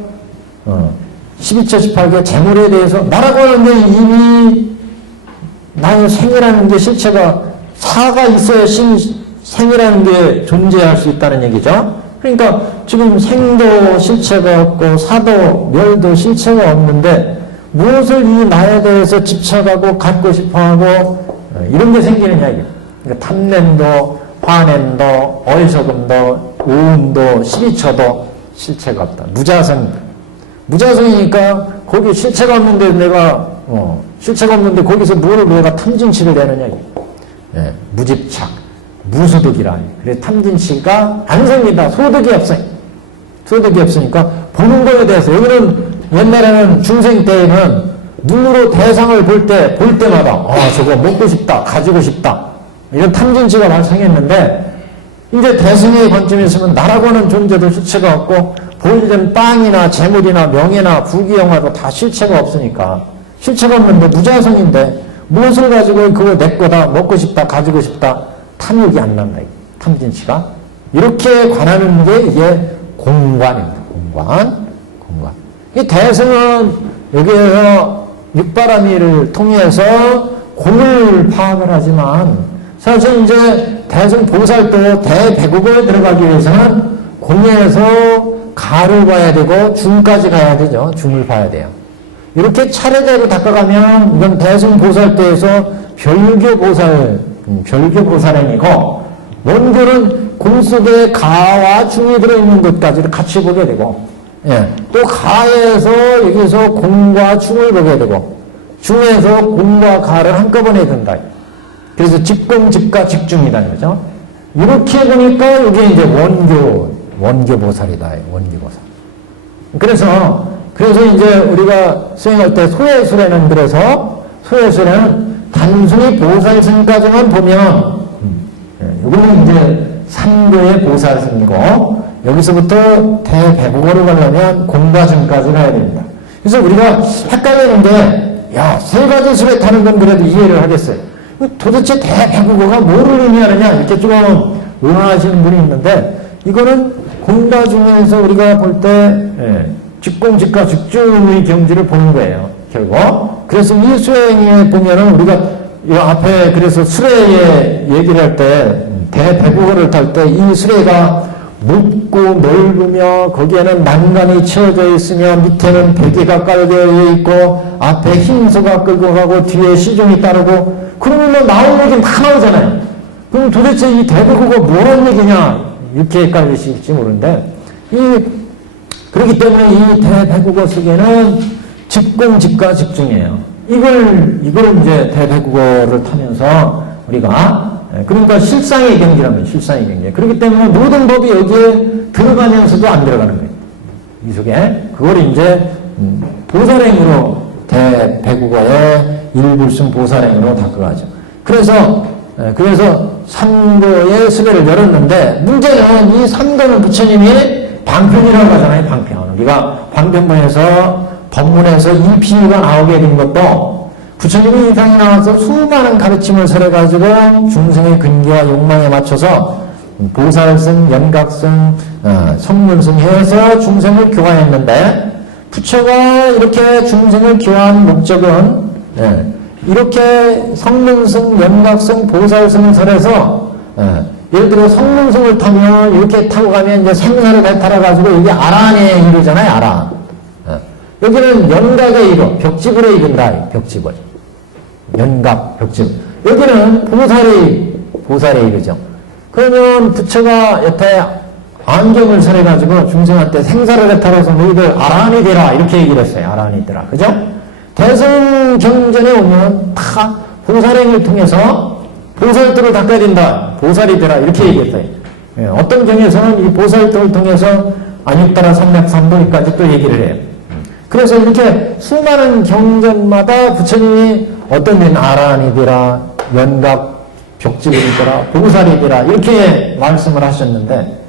12처 18개 재물에 대해서 나라고 하는데 이미 나의 생이라는 게 실체가 사가 있어야 생이라는 게 존재할 수 있다는 얘기죠. 그러니까 지금 생도 실체가 없고 사도 멸도 실체가 없는데 무엇을 이 나에 대해서 집착하고 갖고 싶어하고 이런 게 생기느냐 이게. 그러니까 탐냄도 화냄도 어리석음도 우음도 시비처도 실체가 없다. 무자성이니까 거기 실체가 없는데 내가 실체가 없는데 거기서 뭐를 내가 탐진치를 내느냐 이게. 예, 무집착 무소득이라. 그래서 탐진치가 안 생긴다. 소득이 없어요. 소득이 없으니까 보는 거에 대해서 여기는 옛날에는 중생 때에는 눈으로 대상을 볼 때마다 저거 먹고 싶다, 가지고 싶다 이런 탐진치가 발생했는데 이제 대승의 관점에 있으면 나라고는 존재도 실체가 없고 보이는 빵이나 재물이나 명예나 부귀영화도 다 실체가 없으니까 실체가 없는데 무자성인데 무엇을 가지고 그거 내 거다, 먹고 싶다, 가지고 싶다 탐욕이 안 난다. 탐진치가 이렇게 관하는 게 이게 공관입니다. 공관. 이 대승은 여기에서 육바라미를 통해서 공을 파악을 하지만 사실 이제 대승 보살도 대배국에 들어가기 위해서는 공에서 가를 봐야 되고 중까지 가야 되죠. 중을 봐야 돼요. 이렇게 차례대로 닦아가면 이건 대승 보살도에서 별교 보살행이고 원교는 공 속에 가와 중이 들어있는 것까지를 같이 보게 되고 또 가에서 여기서 공과 중을 보게 되고 중에서 공과 가를 한꺼번에 든다. 그래서 직공, 직가, 직중이라는 거죠. 이렇게 보니까 이게 이제 원교 보살이다. 원교 보살. 그래서 이제 우리가 수행할 때 소해술에는 단순히 보살승까지만 보면 이거는 이제 3도의 보살승이고 여기서부터 대배국어를 가려면 공과 중까지 가야 됩니다. 그래서 우리가 헷갈리는데 세 가지 술에 타는 건 그래도 이해를 하겠어요. 도대체 대배국어가 뭐를 의미하느냐 이렇게 좀 의아하시는 분이 있는데 이거는 공과 중에서 우리가 볼 때 직공, 직가, 직중의 경지를 보는 거예요. 결국 그래서 이 수행에 보면은 우리가 이 앞에 그래서 수레에 얘기를 할 때 대배국어를 탈 때 이 수레가 묵고 넓으며 거기에는 난간이 채워져 있으며 밑에는 베개가 깔려 있고 앞에 흰소가 끌고 가고 뒤에 시종이 따르고 그러면 나온 얘기는 다 나오잖아요. 그럼 도대체 이 대배국어 뭐란 얘기냐 이렇게 헷갈리실지 모르는데 그렇기 때문에 이 대배국어 속에는 직공, 직가, 직중이에요. 이걸 이제 대배국어를 타면서 우리가 그러니까 실상의 경지라면 실상의 경지. 그렇기 때문에 모든 법이 여기에 들어가면서도 안 들어가는 거예요. 이 속에 그걸 이제 보살행으로 대배국어의 일불승 보살행으로 닦아가죠. 그래서 3도의 수배를 열었는데 문제는 이 3도는 부처님이 방편이라고 하잖아요. 방편. 우리가 방편문에서 법문에서 이 비유가 나오게 된 것도 부처님이 이 땅에 나와서 수많은 가르침을 설해가지고 중생의 근기와 욕망에 맞춰서 보살승, 연각승, 성문승 해서 중생을 교화했는데 부처가 이렇게 중생을 교화한 목적은 이렇게 성문승, 연각승, 보살승을 설해서 예를 들어 성문승을 타면 이렇게 타고 가면 이제 생사를 배탈해가지고 여기 아란에 이르잖아요. 아란. 여기는 연각에 이르, 벽집으로 이른다. 벽집을. 연각, 벽집. 여기는 보살에 이르죠. 그러면 부처가 여태 안경을 설해가지고 중생한테 생사를 배탈해서 너희들 아란이 되라. 이렇게 얘기를 했어요. 아란이 되라. 그죠? 대승경전에 오면 다 보살행을 통해서 보살도를 닦아야 된다. 보살이 되라. 이렇게 얘기했어요. 어떤 경에서는 이 보살도를 통해서 안육따라 삼맥삼도까지 또 얘기를 해요. 그래서 이렇게 수많은 경전마다 부처님이 어떤 데는 아란이 되라, 연각, 벽집이 되라, 보살이 되라 이렇게 말씀을 하셨는데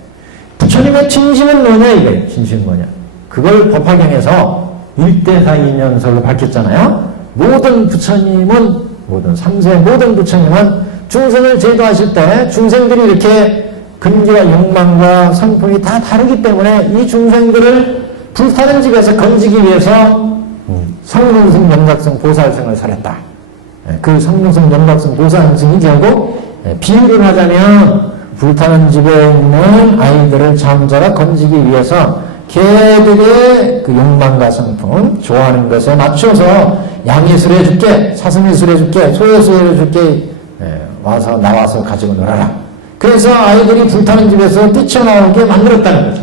부처님의 진심은 뭐냐 이거예요. 진심은 뭐냐. 그걸 법화경에서 1대42년설로 밝혔잖아요. 모든 부처님은 모든 3세 모든 부처님은 중생을 제도하실 때 중생들이 이렇게 근기와 욕망과 성품이 다 다르기 때문에 이 중생들을 불타는 집에서 건지기 위해서 성문승, 연각승, 보살승을 설했다. 그 성문승, 연각승, 보살승이 결국 비유를 하자면 불타는 집에 있는 아이들을 장자가 건지기 위해서 걔들의 그 욕망과 성품, 좋아하는 것에 맞춰서 양이슬 해줄게, 사슴이슬 해줄게, 소이슬 해줄게, 나와서 가지고 놀아라. 그래서 아이들이 불타는 집에서 뛰쳐나오게 만들었다는 거죠.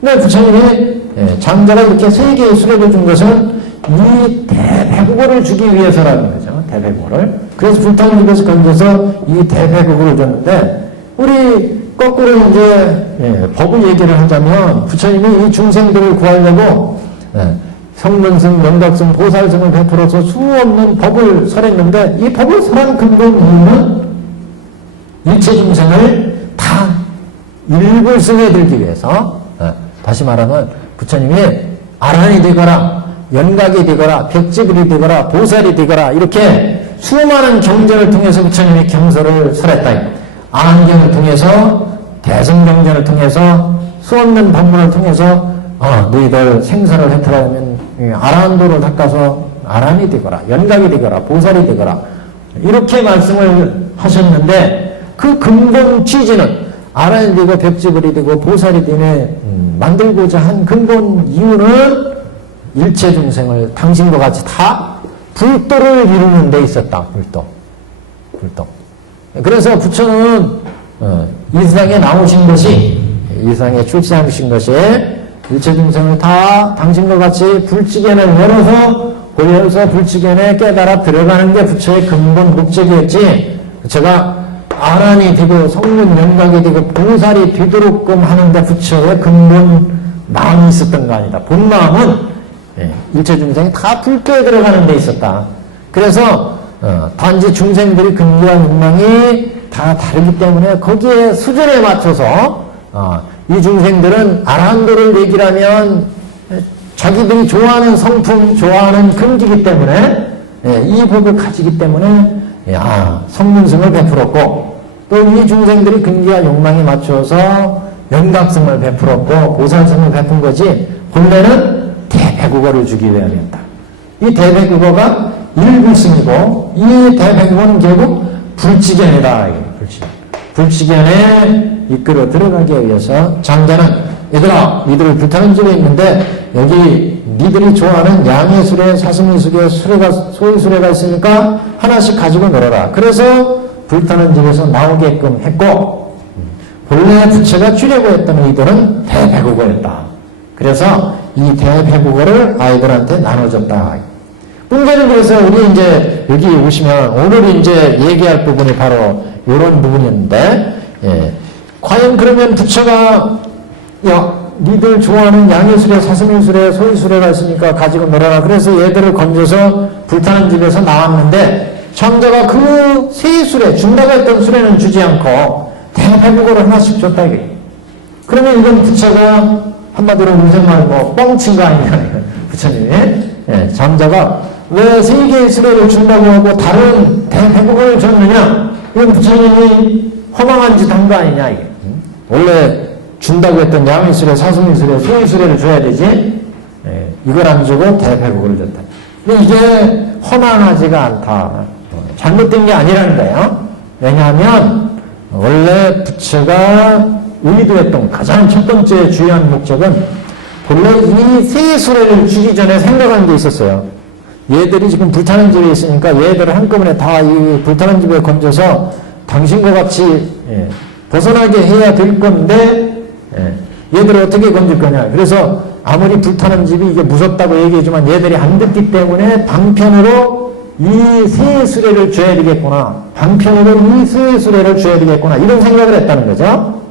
근데 부처님이 장자가 이렇게 3개의 수레를 준 것은 이 대배국어를 주기 위해서라는 거죠. 대배국어를. 그래서 불타는 집에서 건져서 이 대배국어를 줬는데, 우리 거꾸로 이제 법을 얘기를 하자면 부처님이 이 중생들을 구하려고 성문승, 명각승, 보살승을 베풀어서 수없는 법을 설했는데, 이 법을 설한 근본 이유는 일체 중생을 다 일불승에 들기 위해서, 다시 말하면 부처님이 아란이 되거라, 연각이 되거라, 벽지글이 되거라, 보살이 되거라, 이렇게 수많은 경전을 통해서 부처님이 경서를 설했다. 안경을 통해서, 대승경전을 통해서, 수없는 법문을 통해서 너희들 생사를 해탈하면 아란도를 닦아서 아란이 되거라, 연각이 되거라, 보살이 되거라, 이렇게 말씀을 하셨는데, 그 근본 취지는 아란이 되고 벽지글이 되고 보살이 되네 만들고자 한 근본 이유는 일체 중생을 당신과 같이 다 불도를 이루는 데 있었다. 불도. 그래서 부처는 이 세상에 나오신 것이, 이 세상에 출세하신 것이 일체 중생을 다 당신과 같이 불지견을 열어서 불지견에 깨달아 들어가는 게 부처의 근본 목적이었지, 부처가 아란이 되고 성문 연각이 되고 보살이 되도록끔 하는데 부처의 근본 마음이 있었던 거 아니다. 본 마음은 일체 중생이 다 불도에 들어가는 데 있었다. 그래서 단지 중생들이 근기와 욕망이 다 다르기 때문에 거기에 수준에 맞춰서 이 중생들은 아란도를 얘기라면 자기들이 좋아하는 성품, 좋아하는 근기이기 때문에 이 법을 가지기 때문에 성문승을 베풀었고, 또 이 중생들이 근기와 욕망에 맞춰서 연각승을 베풀었고 보살승을 베푼 거지, 본래는 대배국어를 주기 위함이었다. 이 대배국어가 일불승이고, 이 대배국어는 결국 불지견이다. 불지견에 이끌어 들어가기 위해서 장자는, 얘들아, 니들 불타는 집에 있는데 여기 니들이 좋아하는 양의 수레, 사슴의 수레, 소의 수레가 있으니까 하나씩 가지고 놀아라. 그래서 불타는 집에서 나오게끔 했고, 본래 부처가 주려고 했던 의도는 대배국어였다. 그래서 이 대배국어를 아이들한테 나눠줬다. 문제는, 그래서 우리 이제 여기 오시면 오늘 이제 얘기할 부분이 바로 이런 부분이었는데, 과연 그러면 부처가 니들 좋아하는 양의 수레, 사슴의 수레, 소의 수레가 있으니까 가지고 놀아라. 그래서 얘들을 건져서 불타는 집에서 나왔는데, 장자가 그 세 수레, 준다고 했던 수레는 주지 않고 대배국어를 하나씩 줬다 이게. 그러면 이건 부처가 한마디로 무슨말 뻥친 거 아니냐, 부처님이. 장자가 왜 세 개의 수레를 준다고 하고 다른 대배국어를 줬느냐? 이건 부처님이 허망한 짓 한 거 아니냐 이게. 원래 준다고 했던 양의 수레, 사슴의 수레, 소의 수레를 줘야 되지, 이걸 안 주고 대배국어를 줬다. 근데 이게 허망하지가 않다. 잘못된 게 아니라는 거예요. 왜냐하면 원래 부처가 의도했던 가장 첫 번째 주요한 목적은, 본래 이 세 수레를 주기 전에 생각한 게 있었어요. 얘들이 지금 불타는 집에 있으니까 얘들을 한꺼번에 다 이 불타는 집에 건져서 당신과 같이 벗어나게 해야 될 건데, 얘들을 어떻게 건질 거냐. 그래서 아무리 불타는 집이 이게 무섭다고 얘기하지만 얘들이 안 듣기 때문에 방편으로 이 세 수레를 줘야 되겠구나, 방편으로 이 세 수레를 줘야 되겠구나, 이런 생각을 했다는 거죠.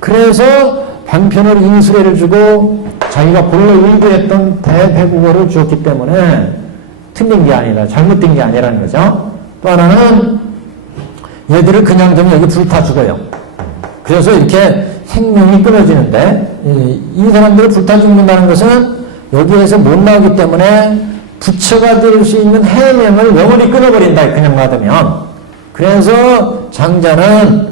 그래서 방편으로 이 수레를 주고 자기가 본래 의도했던 대배국어를 주었기 때문에 틀린 게 아니라, 잘못된 게 아니라는 거죠. 또 하나는 얘들을 그냥 두면 여기 불타 죽어요. 그래서 이렇게 생명이 끊어지는데, 이 사람들을 불타 죽는다는 것은 여기에서 못 나오기 때문에 부처가 될 수 있는 해명을 영원히 끊어버린다, 그냥 놔두면. 그래서 장자는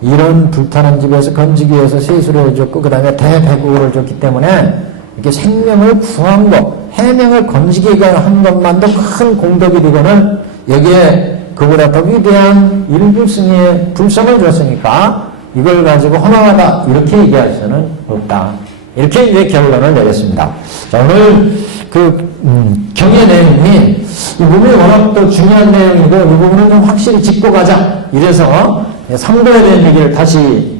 이런 불타는 집에서 건지기 위해서 세수를 줬고, 그 다음에 대배국어를 줬기 때문에 이렇게 생명을 구한 것, 해명을 건지기가 한 것만도 큰 공덕이 되고는 여기에 그보다 더 위대한 일불승의 불성을 줬으니까 이걸 가지고 허망하다 이렇게 얘기할 수는 없다. 이렇게 이제 결론을 내렸습니다. 자, 오늘 경의 내용이 이 부분이 워낙 또 중요한 내용이고 이 부분은 좀 확실히 짚고 가자. 이래서 삼도에 대한 얘기를 다시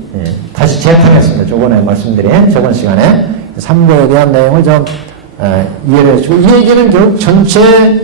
재탕했습니다. 저번 시간에 삼도에 대한 내용을 좀 이해를 해주고 이 얘기는 결국 전체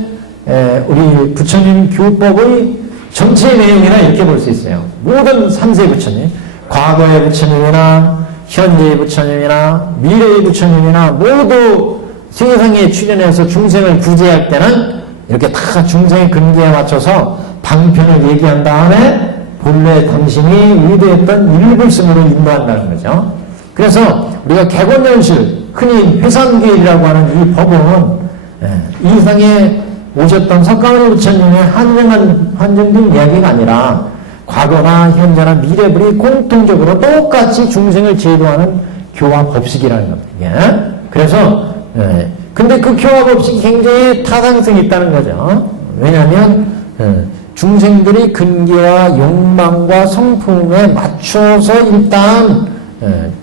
우리 부처님 교법의 전체 내용이나 이렇게 볼 수 있어요. 모든 3세 부처님, 과거의 부처님이나 현재의 부처님이나 미래의 부처님이나 모두 세상에 출연해서 중생을 구제할 때는 이렇게 다 중생의 근기에 맞춰서 방편을 얘기한 다음에 본래 당신이 위대했던 일불승으로 인도한다는 거죠. 그래서 우리가 객원연실, 흔히 회상계일이라고 하는 이 법은 이 세상에 오셨던 석가모니 부처님의 한정된 이야기가 아니라 과거나 현재나 미래불이 공통적으로 똑같이 중생을 제도하는 교화 법칙이라는 겁니다. 예? 그래서 근데 그 교화 법칙이 굉장히 타당성이 있다는 거죠. 왜냐하면 중생들이 근기와 욕망과 성품에 맞춰서 일단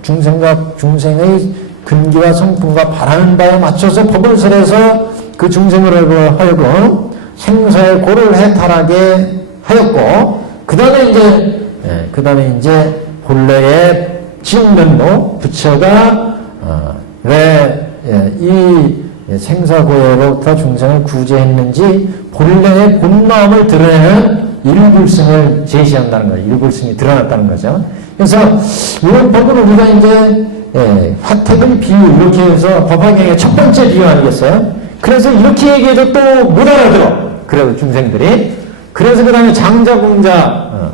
중생의 근기와 성품과 바라는 바에 맞춰서 법을 설해서 그 중생을 하여금 생사의 고를 해탈하게 하였고 그 다음에 이제 본래의 진면도 부처가 왜 이 생사고해로부터 중생을 구제했는지 본래의 본마음을 드러내는 일불승을 제시한다는 거예요. 일불승이 드러났다는 거죠. 그래서 이런 법은 우리가 이제 화택을 비유 이렇게 해서 법화경의 첫 번째 비유 아니겠어요? 그래서 이렇게 얘기해도 또 못 알아들어. 그래도 중생들이. 그래서 그 다음에 장자궁자,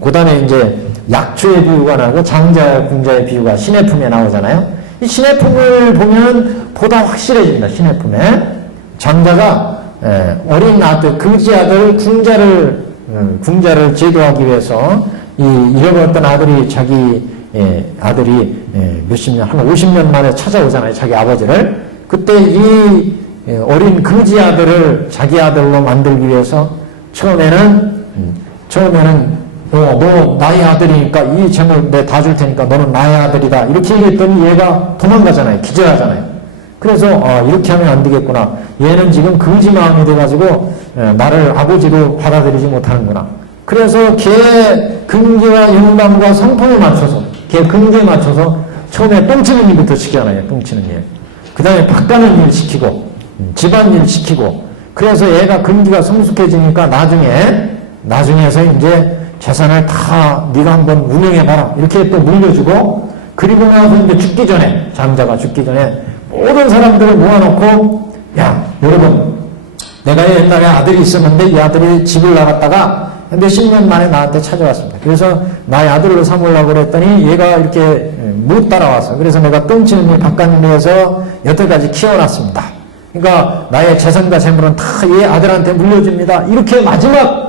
그 다음에 이제 약초의 비유가 나오고 장자궁자의 비유가 신의 품에 나오잖아요. 이 신의 품을 보면 보다 확실해집니다. 신의 품에. 장자가 어린 아들, 거지 아들 궁자를 제도하기 위해서 잃어버렸던 아들이 아들이 몇십 년, 한 50년 만에 찾아오잖아요. 자기 아버지를. 그때 이 어린 거지 아들을 자기 아들로 만들기 위해서 처음에는 너 나의 아들이니까 이 재물 내 다 줄 테니까 너는 나의 아들이다. 이렇게 얘기했더니 얘가 도망가잖아요. 기절하잖아요. 그래서 이렇게 하면 안 되겠구나. 얘는 지금 거지 마음이 돼가지고 나를 아버지로 받아들이지 못하는구나. 그래서 걔 근기와 욕망과 성품에 맞춰서 걔 근기에 맞춰서 처음에 똥치는 일부터 시키잖아요. 똥치는 일. 그 다음에 밥 가는 일 시키고 집안일 시키고 그래서 얘가 근기가 성숙해지니까 나중에서 이제 재산을 다 네가 한번 운영해봐라 이렇게 또 물려주고 그리고 나서 이제 장자가 죽기 전에 모든 사람들을 모아놓고 야 여러분 내가 옛날에 아들이 있었는데 이 아들이 집을 나갔다가 몇십 년 만에 나한테 찾아왔습니다. 그래서 나의 아들로 삼으려고 그랬더니 얘가 이렇게 못 따라와서 그래서 내가 똥치는 일 바깥일에서 여태까지 키워놨습니다. 그러니까 나의 재산과 재물은 다 얘 아들한테 물려줍니다. 이렇게 마지막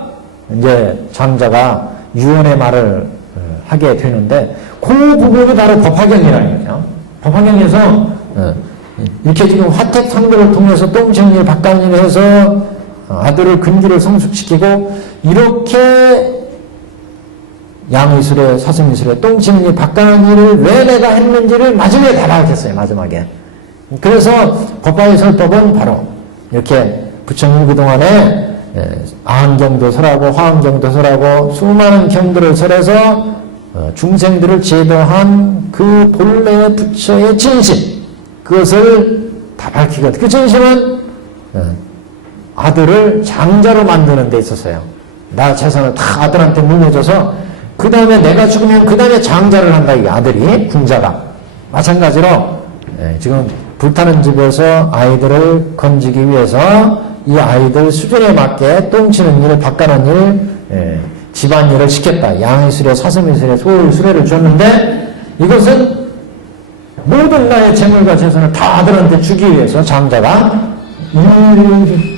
이제 장자가 유언의 말을 하게 되는데 그 부분이 바로 법화경이라는 거죠. 법화경에서 이렇게 지금 화택 상도를 통해서 똥쟁일 바깥일을 해서 아들을 근기를 성숙시키고 이렇게 양의술에 사슴의술에 똥치는 일 바깥일을 왜 내가 했는지를 마지막에 다 밝혔어요. 마지막에. 그래서 법화의 설법은 바로 이렇게 부처님 그동안에 아한경도설하고 화한경도설하고 수많은 경들을 설해서 중생들을 제도한 그 본래의 부처의 진심 그것을 다 밝히거든. 그 진심은 아들을 장자로 만드는 데 있었어요. 나 재산을 다 아들한테 물려줘서 그 다음에 내가 죽으면 그 다음에 장자를 한다. 이 아들이 궁자가 마찬가지로 지금 불타는 집에서 아이들을 건지기 위해서 이 아이들 수준에 맞게 똥치는 일, 밭가는 일, 집안일을 시켰다. 양의술에 사슴의술에 수레를 줬는데 이것은 모든 나의 재물과 재산을 다 아들한테 주기 위해서 장자가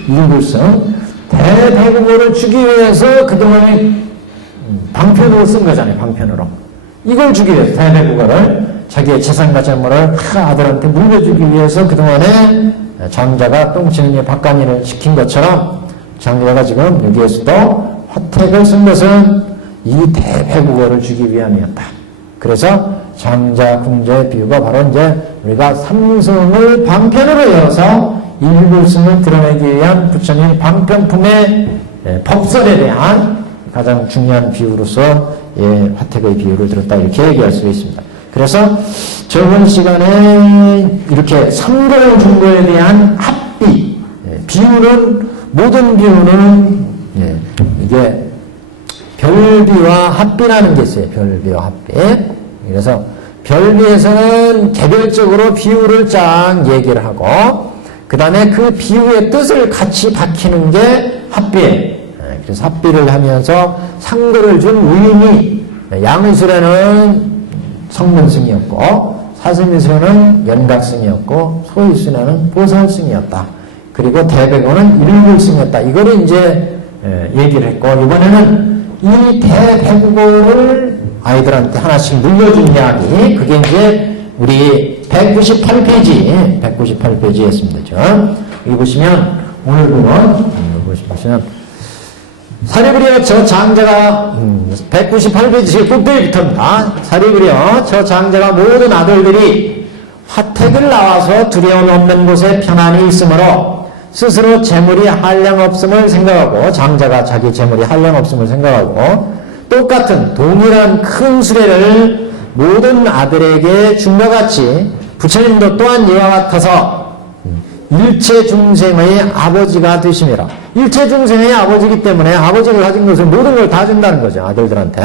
일불승 대대국어를 주기 위해서 그동안에 방편으로 쓴 거잖아요. 방편으로. 이걸 주기 위해서 대대국어를 자기의 재산과 재물을 다 아들한테 물려주기 위해서 그동안에 장자가 똥치는 일, 밭가는 일을 시킨 것처럼 장자가 지금 여기에서도 화택을 쓴 것은 이 대패국어를 주기 위함이었다. 그래서 장자, 궁자의 비유가 바로 이제 우리가 삼성을 방편으로 열어서 일불승을 드러내기 위한 부처님 방편품의 법설에 대한 가장 중요한 비유로서 화택의 비유를 들었다 이렇게 얘기할 수 있습니다. 그래서 저번 시간에 이렇게 삼걸중거에 대한 합비, 비유는 모든 비유는 이게 별비와 합비라는 게 있어요. 별비와 합비. 그래서 별비에서는 개별적으로 비유를 쫙 얘기를 하고 그 다음에 그 비유의 뜻을 같이 박히는 게 합비예요. 그래서 합비를 하면서 상도를 준 우인이 양의술에는 성문승이었고 사슴의술에는 연각승이었고 소의술에는 보살승이었다. 그리고 대백원은 일불승이었다. 이거를 이제 얘기를 했고 이번에는 이 대백원을 아이들한테 하나씩 물려준 이야기 그게 이제 우리 198페이지에 있습니다. 여기 보시면 오늘 부분 보시면 사리부려 저 장자가 198페이지 꼭대기부터입니다. 사리부려 저 장자가 모든 아들들이 화택을 나와서 두려움 없는 곳에 편안히 있으므로 스스로 재물이 한량없음을 생각하고 장자가 자기 재물이 한량없음을 생각하고 똑같은 동일한 큰 수레를 모든 아들에게 준 것 같이 부처님도 또한 이와 같아서 일체 중생의 아버지가 되심이라. 일체 중생의 아버지이기 때문에 아버지가 가진 것을 모든 걸 다 준다는 거죠. 아들들한테.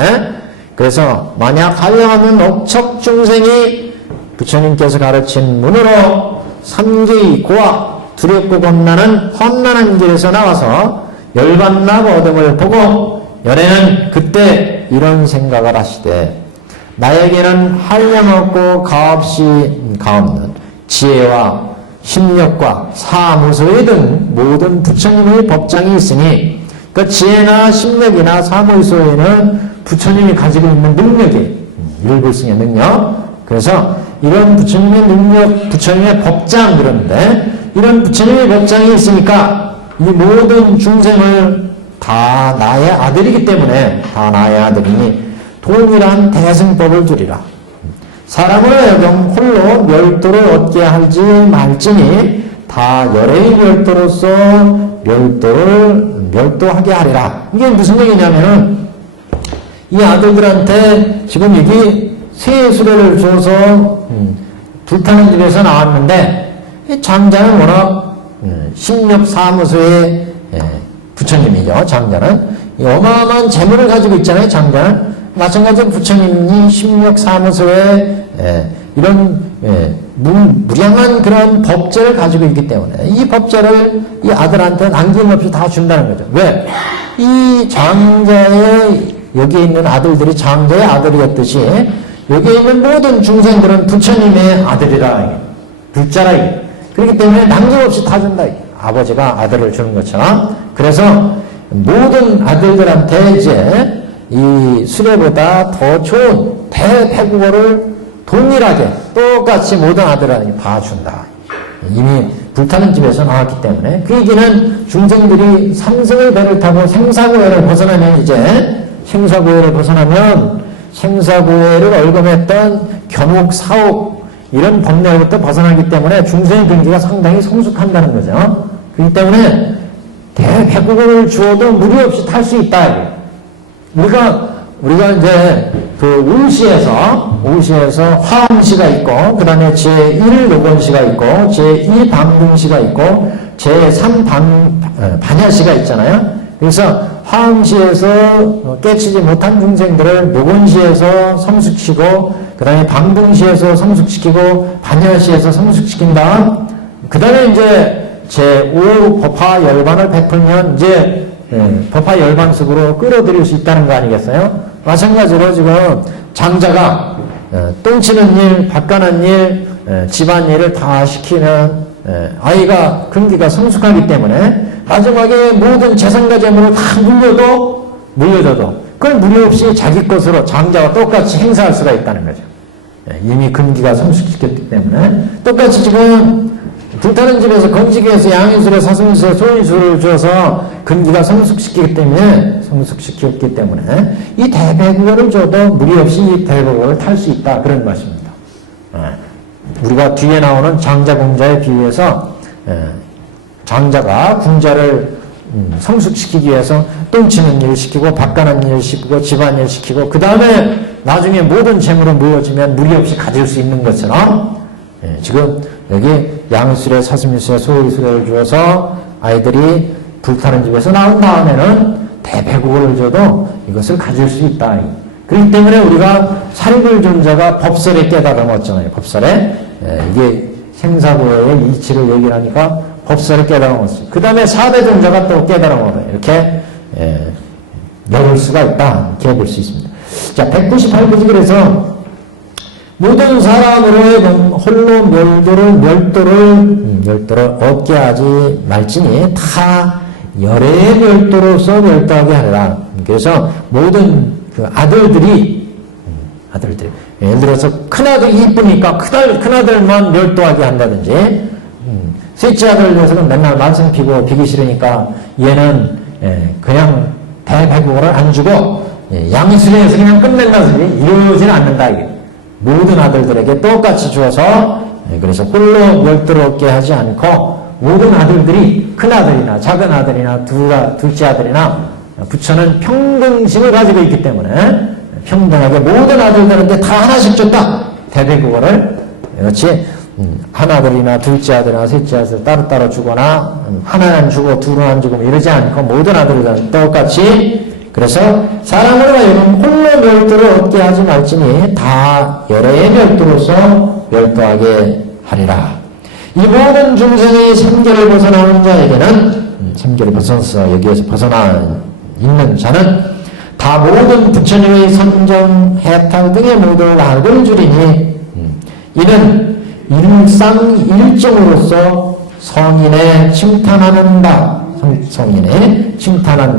그래서 만약 한량없는 억척 중생이 부처님께서 가르친 문으로 삼계의 고와 두렵고 겁나는 험난한 길에서 나와서 열반납 얻음을 보고 열애는 그때 이런 생각을 하시되 나에게는 한량없고 가없는 지혜와 심력과 사무소의 등 모든 부처님의 법장이 있으니 그 지혜나 심력이나 사무소에는 부처님이 가지고 있는 능력이 일불승의 능력. 그래서 이런 부처님의 능력, 부처님의 법장 그러는데 이런 부처님의 법장이 있으니까 이 모든 중생을 다 나의 아들이기 때문에 다 나의 아들이니 동일한 대승법을 두리라. 사람을 하여금 홀로 멸도를 얻게 하지 말지니 다 열애의 멸도로서 멸도하게 하리라. 이게 무슨 얘기냐면은 이 아들들한테 지금 여기 세 수레를 줘서 불타는 집에서 나왔는데 장자는 워낙 심력사무소의 부처님이죠. 장자는 어마어마한 재물을 가지고 있잖아요. 장자는 마찬가지로 부처님이 심력사무소에 이런 무량한 그런 법제를 가지고 있기 때문에 이 법제를 이 아들한테 남김없이 다 준다는 거죠. 왜? 이 장자의 여기에 있는 아들들이 장자의 아들이었듯이 여기에 있는 모든 중생들은 부처님의 아들이라 불자라 그렇기 때문에 남김없이 다 준다. 아버지가 아들을 주는 것처럼. 그래서 모든 아들들한테 이제 이 수레보다 더 좋은 대패국어를 동일하게 똑같이 모든 아들한테 다 준다. 이미 불타는 집에서 나왔기 때문에 그 얘기는 중생들이 삼승의 배를 타고 생사고해를 벗어나면 이제 생사고해를 얼금했던 견옥, 사옥 이런 법례로부터 벗어나기 때문에 중생의 근기가 상당히 성숙한다는 거죠. 그렇기 때문에 대패국어를 주어도 무리 없이 탈 수 있다. 우리가 이제 그 우시에서 화엄시가 있고, 그 다음에 제1노건시가 있고, 제2방등시가 있고, 제3 반야시가 있잖아요. 그래서 화엄시에서 깨치지 못한 중생들을 노건시에서 성숙시키고, 그 다음에 방등시에서 성숙시키고, 반야시에서 성숙시킨 다음, 그 다음에 이제 제5 법화 열반을 베풀면 이제 법화 열반석으로 끌어들일 수 있다는 거 아니겠어요? 마찬가지로 지금 장자가 똥치는 일, 밭가는 일, 집안일을 다 시키면 아이가 근기가 성숙하기 때문에 마지막에 모든 재산과 재물을 다 물려줘도 그걸 무리 없이 자기 것으로 장자와 똑같이 행사할 수가 있다는 거죠. 이미 근기가 성숙시켰기 때문에 똑같이 지금 불타는 집에서 건지기 위해서 양인술에 사슴술에 소인술을 줘서 근기가 성숙시키기 때문에 성숙시켰기 때문에 이 대배국어를 줘도 무리 없이 이 대배국어를 탈 수 있다 그런 말씀입니다. 우리가 뒤에 나오는 장자 공자에 비유해서 장자가 궁자를 성숙시키기 위해서 똥치는 일 시키고 밭가는 일 시키고 집안일 시키고 그 다음에 나중에 모든 재물을 모여지면 무리 없이 가질 수 있는 것처럼 지금 여기 양술에 사슴술에 소일술에 주어서 아이들이 불타는 집에서 나온 다음에는 대배국어를 줘도 이것을 가질 수 있다. 그렇기 때문에 우리가 사립을 존자가 법설에 깨달음 얻잖아요. 법설에 이게 생사고의 이치를 얘기를 하니까 법설에 깨달음 얻었어요. 그 다음에 사대 존자가 또 깨달음 얻어요. 이렇게 열을 수가 있다. 이렇게 볼 수 있습니다. 자, 198페이지 그래서 모든 사람으로의 홀로 멸도를 얻게 하지 말지니 다 열의 멸도로서 멸도하게 하리라. 그래서 모든 그 아들들이 예를 들어서 큰아들이 이쁘니까 큰아들만 멸도하게 한다든지 셋째 아들 녀석은 맨날 만성 피고 비기 싫으니까 얘는 그냥 대배국어를 안 주고 양수에서 그냥 끝낸다든지 이러지는 않는다. 이게. 모든 아들들에게 똑같이 주어서 그래서 홀로 멸도를 얻게 하지 않고 모든 아들들이 큰아들이나 작은아들이나 둘째 아들이나 부처는 평등심을 가지고 있기 때문에 평등하게 모든 아들들한테 다 하나씩 줬다. 대배국어를 그렇지 한 아들이나 둘째 아들이나 셋째 아들 따로따로 주거나 하나는 주고 둘은 안 주고 이러지 않고 모든 아들들은 똑같이 그래서 사람으로 하여금 홀로 멸도를 얻게 하지 말지니 다 열의 멸도로서 멸도하게 하리라. 이 모든 중생이 삼계를 벗어나는 자에게는 삼계를 벗어서 여기에서 벗어나 있는 자는 다 모든 부처님의 선정, 해탈 등의 모든 악을 줄이니 이는 일상일정으로서 성인의 칭탄하는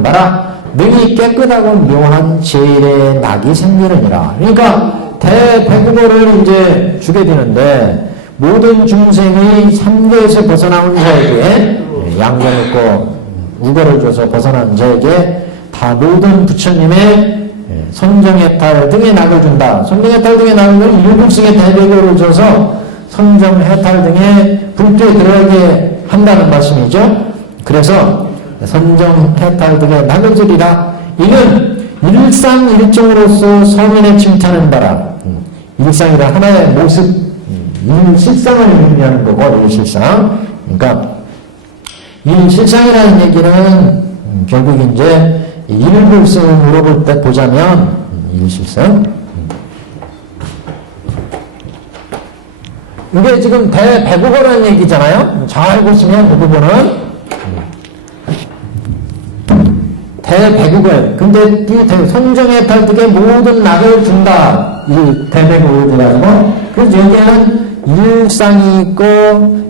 바라 능히 깨끗하고 묘한 제일의 낙이 생기느니라. 그러니까 대배국어를 이제 주게 되는데 모든 중생이 삼계에서 벗어나온 자에게 양견 있고 우거를 줘서 벗어난 자에게 다 모든 부처님의 선정해탈 등의 낙을 준다. 선정해탈 등의 낙은 일불승의 대배국어를 줘서 선정해탈 등의 불도에 들어가게 한다는 말씀이죠. 그래서 선정해탈 등의 낙을 주리라. 이는 일상일정으로서 성인의 칭찬은 바라. 일상이라 하나의 모습, 일실상을 의미하는 거고, 일실상. 그러니까 일실상이라는 얘기는 결국 이제 일불승을 물어볼 때 보자면 일실상. 이게 지금 대배국어라는 얘기잖아요. 잘 보시면 이 부분은 대배국어예요. 근데 이 선정해탈 등의 모든 낙을 준다. 이 대배국어를 가지고. 그래서 여기에는 일상이 있고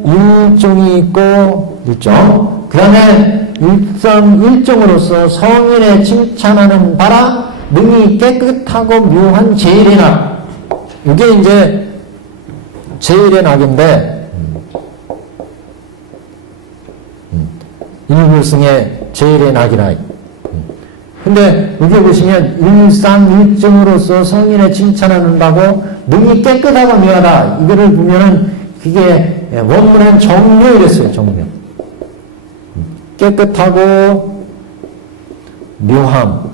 일종이 있고 일종. 그 다음에 일정으로서 성인의 칭찬하는 바라 능히 깨끗하고 묘한 제일의 낙. 이게 이제 제일의 낙인데 일불승의 제일의 낙이라. 근데 여기 보시면 일상일정으로서 성인의 칭찬하는 바고 능히 깨끗하고 묘하다. 이거를 보면은 그게 원문은 정묘 이랬어요. 정묘. 깨끗하고 묘함.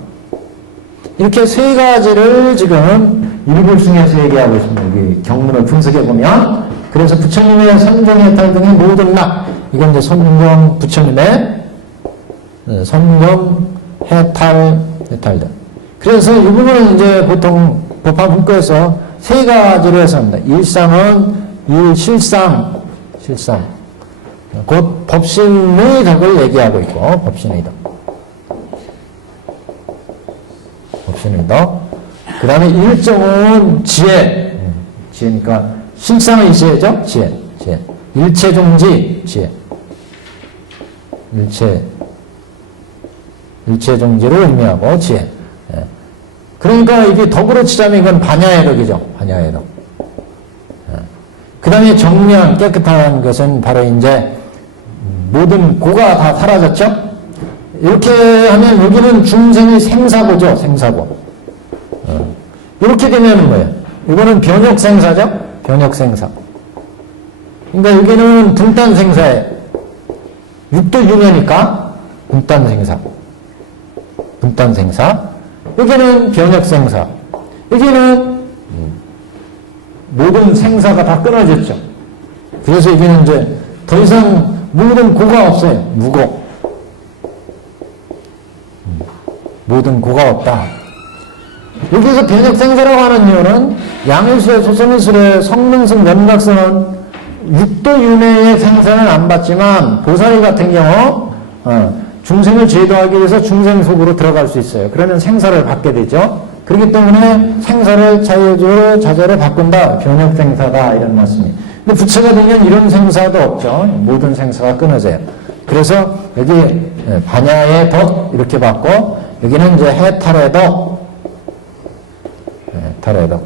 이렇게 세 가지를 지금 일불승에서 얘기하고 있습니다. 여기 경문을 분석해 보면 그래서 부처님의 선정해탈 등의 모든 낙. 이건 이제 선정 부처님의 선정해탈 등. 그래서 이 부분은 이제 보통 법화 문과에서 세 가지로 해서 합니다. 일상은 일실상, 실상. 곧 법신의 덕을 얘기하고 있고, 법신의 덕. 법신의 덕. 그 다음에 일정은 지혜. 지혜니까, 실상은 일체죠? 지혜. 일체종지, 지혜. 일체종지를 의미하고, 지혜. 그러니까 이게 덕으로 치자면 이건 반야의 덕이죠. 반야의 덕. 그 다음에 정량, 깨끗한 것은 바로 이제 모든 고가 다 사라졌죠? 이렇게 하면 여기는 중생의 생사고죠, 생사고. 이렇게 되면 뭐예요? 이거는 변혁생사죠? 변혁생사. 그러니까 여기는 분단생사예요. 육도 윤회니까 분단생사. 분단생사. 여기는 변혁생사. 여기는 모든 생사가 다 끊어졌죠. 그래서 여기는 이제 더 이상 모든 고가 없어요. 무고. 모든 고가 없다. 여기서 변혁생사라고 하는 이유는 양일술의 소성일술의 성능성 연각성은 육도윤회의 생사는 안 받지만 보살이 같은 경우 중생을 제도하기 위해서 중생 속으로 들어갈 수 있어요. 그러면 생사를 받게 되죠. 그렇기 때문에 생사를 자유적으로 자제로 바꾼다. 변혁생사다 이런 말씀이. 근데 부처가 되면 이런 생사도 없죠. 모든 생사가 끊어져요. 그래서 여기 반야의 덕 이렇게 받고 여기는 이제 해탈의 덕, 해탈의 덕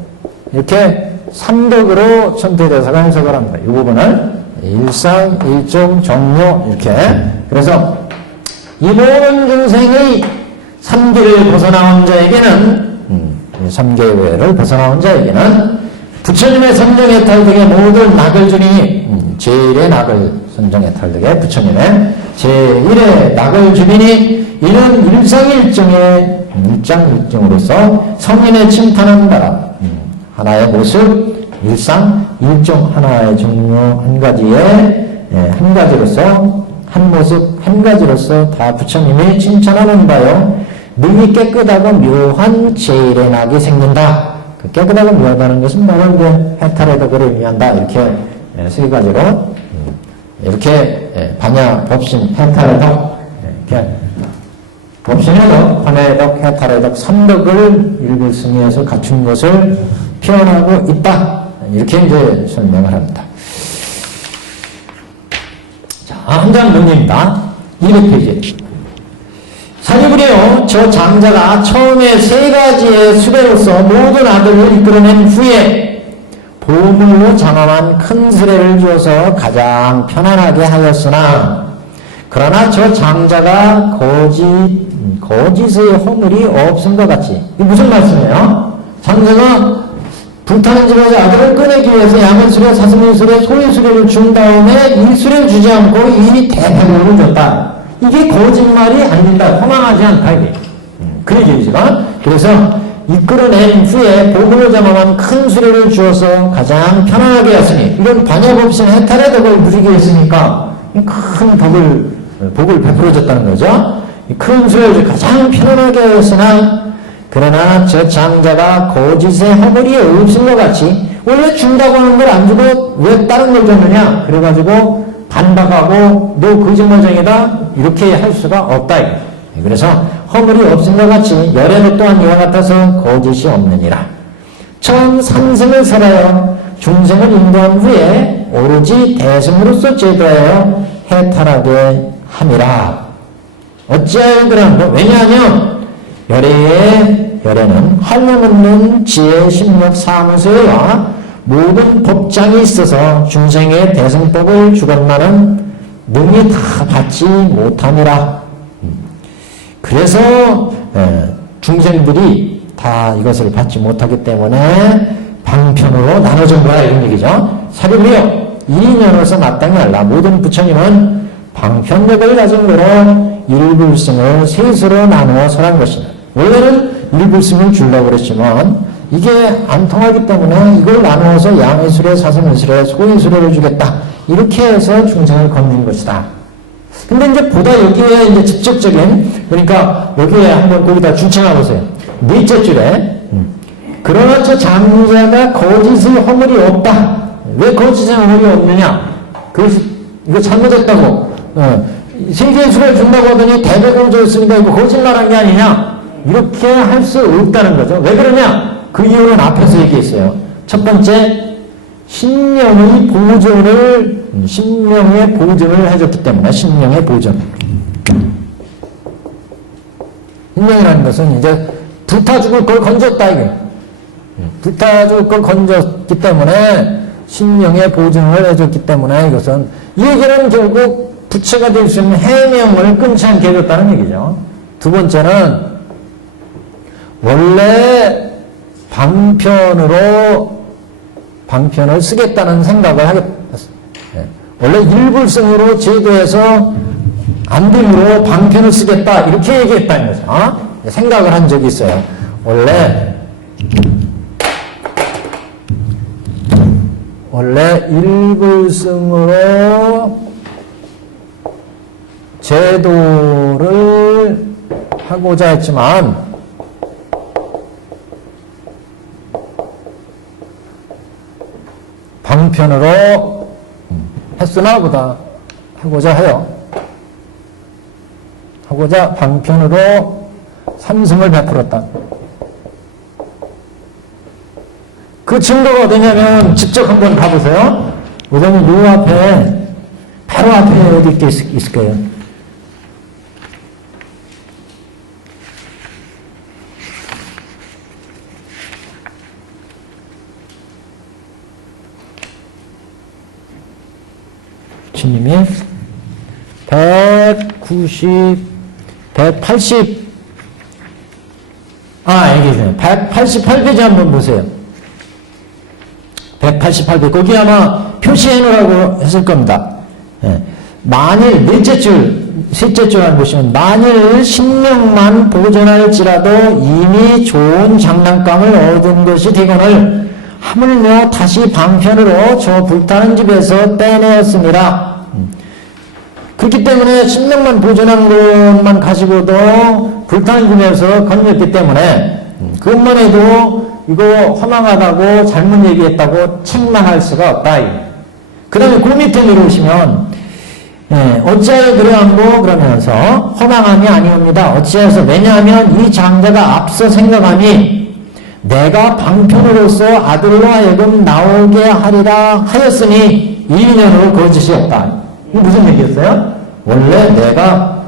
이렇게 3덕으로 천태대사가 해석을 합니다. 이 부분을 일상, 일종, 정료 이렇게. 그래서 이 모든 중생의 3기를 벗어나온 자에게는 3개의 외를 벗어나온 자에게는 부처님의 선정해탈덕의 모든 낙을 주니 제1의 낙을 선정해탈덕의 부처님의 제1의 낙을 주니 이는 일상일정의 일장일정으로서 성인의 침탄한 바람 하나의 모습 일상 일종 하나의 종류 한 가지의 한 가지로서 한 모습 한 가지로서 다 부처님이 칭찬하는 바요 능히 깨끗하고 묘한 제1의 낙이 생긴다. 그 깨끗하고 묘하다는 것은 바로 이제 해탈의 덕을 의미한다. 이렇게 세 가지로 이렇게 반야, 법신, 해탈의 덕 이렇게 법신의 덕, 반야의 덕, 해탈의 덕 3덕을 일불승의에서 갖춘 것을 표현하고 있다. 이렇게 이제 설명을 합니다. 자, 한 장 문제입니다. 200페이지. 사리부리요, 저 장자가 처음에 세 가지의 수레로서 모든 아들을 이끌어낸 후에 보물로 장엄한 큰 수레를 주어서 가장 편안하게 하였으나 그러나 저 장자가 거짓의 허물이 없은 것 같이. 이게 무슨 말씀이에요? 장자가 불타는 집에서 아들을 꺼내기 위해서 양은수레, 사슴인수레, 소인수레를 준 다음에 이 수레를 주지 않고 이 대패물을 줬다. 이게 거짓말이 아닙니다. 허망하지 않다. 이게. 그 얘기죠. 그래서 이끌어낸 후에 보물로 장엄한 큰 수레를 주어서 가장 편안하게 했으니 이건 반야법신 해탈의 덕을 누리게 했으니까 큰 복을 베풀어줬다는 거죠. 큰 수레를 가장 편안하게 했으나 그러나 저 장자가 거짓의 허물이 없은 것 같이 원래 준다고 하는 걸 안 주고 왜 다른 걸 줬느냐 그래가지고 반박하고 너 거짓말쟁이다 이렇게 할 수가 없다. 그래서 허물이 없은 것 같이 열애도 또한 이와 같아서 거짓이 없느니라. 처음 산승을 설하여 중생을 인도한 후에 오로지 대승으로서 제도하여 해탈하게 함이라. 어찌하여 그런가? 왜냐하면 열애는 한량없는 지혜, 심력, 사무소와 모든 법장이 있어서 중생의 대승법을 주건만은 능히 다 받지 못함이라. 그래서 중생들이 다 이것을 받지 못하기 때문에 방편으로 나눠준 거야 이런 얘기죠. 사리부리여 이인연으로서 마땅히 알라. 모든 부처님은 방편력을 가진 거로 일불승을 셋으로 나누어 설한 것이다. 원래는 일불승을 주려고 그랬지만 이게 안 통하기 때문에 이걸 나누어서 양의수레, 사성의수레, 소의수레를 주겠다. 이렇게 해서 중생을 건진 것이다. 근데 이제 보다 여기에 이제 직접적인, 그러니까 여기에 한번 거기다 줄쳐놔 보세요. 넷째 줄에. 그러나 저 장자가 거짓의 허물이 없다. 왜 거짓의 허물이 없느냐? 이거 잘못했다고. 세계의 수레를 준다고 하더니 대백을 줬으니까 이거 거짓말한 게 아니냐? 이렇게 할 수 없다는 거죠. 왜 그러냐? 그 이유는 앞에서 얘기했어요. 첫 번째, 신명의 보존을 해줬기 때문에, 신명의 보존. 신명이라는 것은 이제 불타 죽을 걸 건졌다, 이게. 불타 죽을 걸 건졌기 때문에, 신령의 보증을 해줬기 때문에 이것은 이 얘기는 결국 부채가 될 수 있는 해명을 끊지 않게 해줬다는 얘기죠. 두 번째는 원래 방편을 쓰겠다는 생각을 하겠다. 원래 일불승으로 제도해서 안 되므로 방편을 쓰겠다 이렇게 얘기했다는 거죠. 생각을 한 적이 있어요. 원래 일불승으로 제도를 하고자 했지만 방편으로 했으나 보다 하고자 방편으로 삼승을 베풀었다. 그 증거가 어디냐면 직접 한번 가보세요. 우선은 요 앞에 바로 앞에 어디 있을 거예요. 주님이 180, 여기 있어요. 188페이지 한번 보세요. 188페이지. 거기 아마 표시해 놓으라고 했을 겁니다. 예. 만일, 셋째 줄을 보시면, 만일 신명만 보존할지라도 이미 좋은 장난감을 얻은 것이 되거늘 하물며 다시 방편으로 저 불타는 집에서 떼내었습니다. 그렇기 때문에 신명만 보존한 것만 가지고도 불타는 집에서 건졌기 때문에 그것만 해도 이거 허망하다고 잘못 얘기했다고 책망할 수가 없다. 그 다음에 그 밑에 내려오시면 어찌하여 그러한고 그러면서 허망함이 아니옵니다. 어찌하여서 왜냐하면 이 장자가 앞서 생각함이 내가 방편으로서 아들로 하여금 나오게 하리라 하였으니 이인연으로 거짓이었다. 이게 무슨 얘기였어요? 원래 내가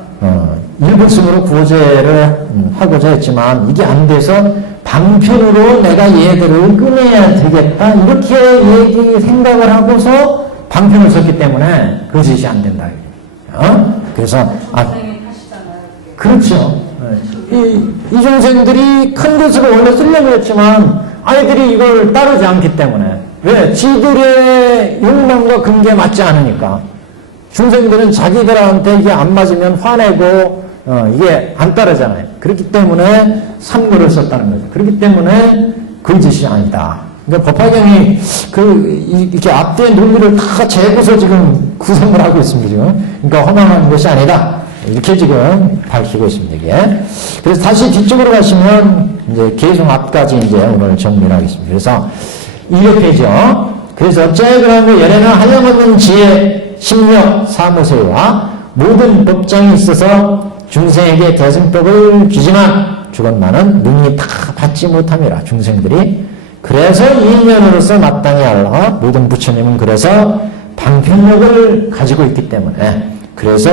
일불승으로 구제를 하고자 했지만 이게 안 돼서 방편으로 내가 얘들을 끊어야 되겠다 이렇게 생각을 하고서 방편을 썼기 때문에 거짓이 안 된다. 그래서 그렇죠. 이 중생들이 큰 것으로 원래 쓰려고 했지만 아이들이 이걸 따르지 않기 때문에 왜? 지들의 욕망과 근기에 맞지 않으니까 중생들은 자기들한테 이게 안 맞으면 화내고 이게 안 따르잖아요. 그렇기 때문에 삼고를 썼다는 거죠. 그렇기 때문에 거짓이 아니다. 그러니까 법화경이 이렇게 앞뒤의 논리를 다 재고서 지금 구성을 하고 있습니다. 지금. 그러니까 허망한 것이 아니다. 이렇게 지금 밝히고 있습니다. 이게. 그래서 다시 뒤쪽으로 가시면 이제 계속 앞까지 이제 오늘 정리를 하겠습니다. 그래서 200페이지요. 그래서 어찌하여 그러면 열에는 하염없는 지혜, 심력, 사무소와 모든 법장이 있어서 중생에게 대승법을 주지만 죽었나는 능히 다 받지 못함이라. 중생들이 그래서 이인연으로서 마땅히 알라. 모든 부처님은 그래서 방편력을 가지고 있기 때문에 그래서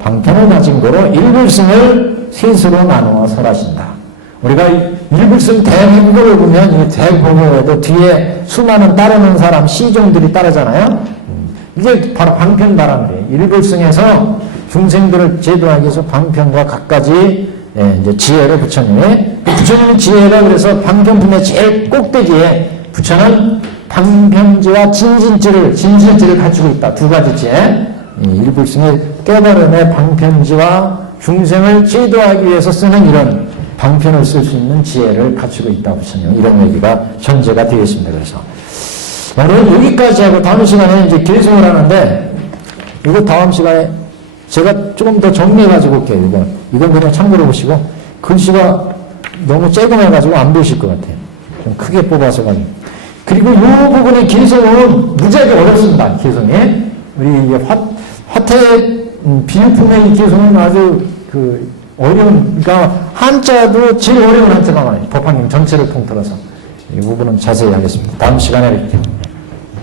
방편을 가진 거로 일불승을 셋으로 나누어 설하신다. 우리가 일불승 대행보를 보면 이 대행보에도 뒤에 수많은 따르는 사람 시종들이 따르잖아요. 이게 바로 방편다라는 거예요. 일불승에서 중생들을 제도하기 위해서 방편과 갖가지 이제 지혜를 부처님의 지혜가 그래서 방편품의 제일 꼭대기에 부처는 방편지와 진진지를 가지고 있다. 두 가지 지혜. 일불승의 깨달음의 방편지와 중생을 제도하기 위해서 쓰는 이런 방편을 쓸 수 있는 지혜를 가지고 있다. 부처님 이런 얘기가 전제가 되겠습니다. 그래서 오늘 여기까지 하고 다음 시간에 이제 계승을 하는데 이거 다음 시간에 제가 조금 더 정리해가지고 올게요. 이건 그냥 참고로 보시고 글씨가 너무 쬐금해가지고 안 보이실 것 같아요. 좀 크게 뽑아서 가지고. 그리고 이 부분의 계승은 무지하게 어렵습니다. 계승이 우리 화태 비유품의 이 계승은 아주 어려운, 그러니까 한자도 제일 어려운 한자가 많아요. 법화경 전체를 통틀어서 이 부분은 자세히 하겠습니다. 다음 시간에 뵐게요.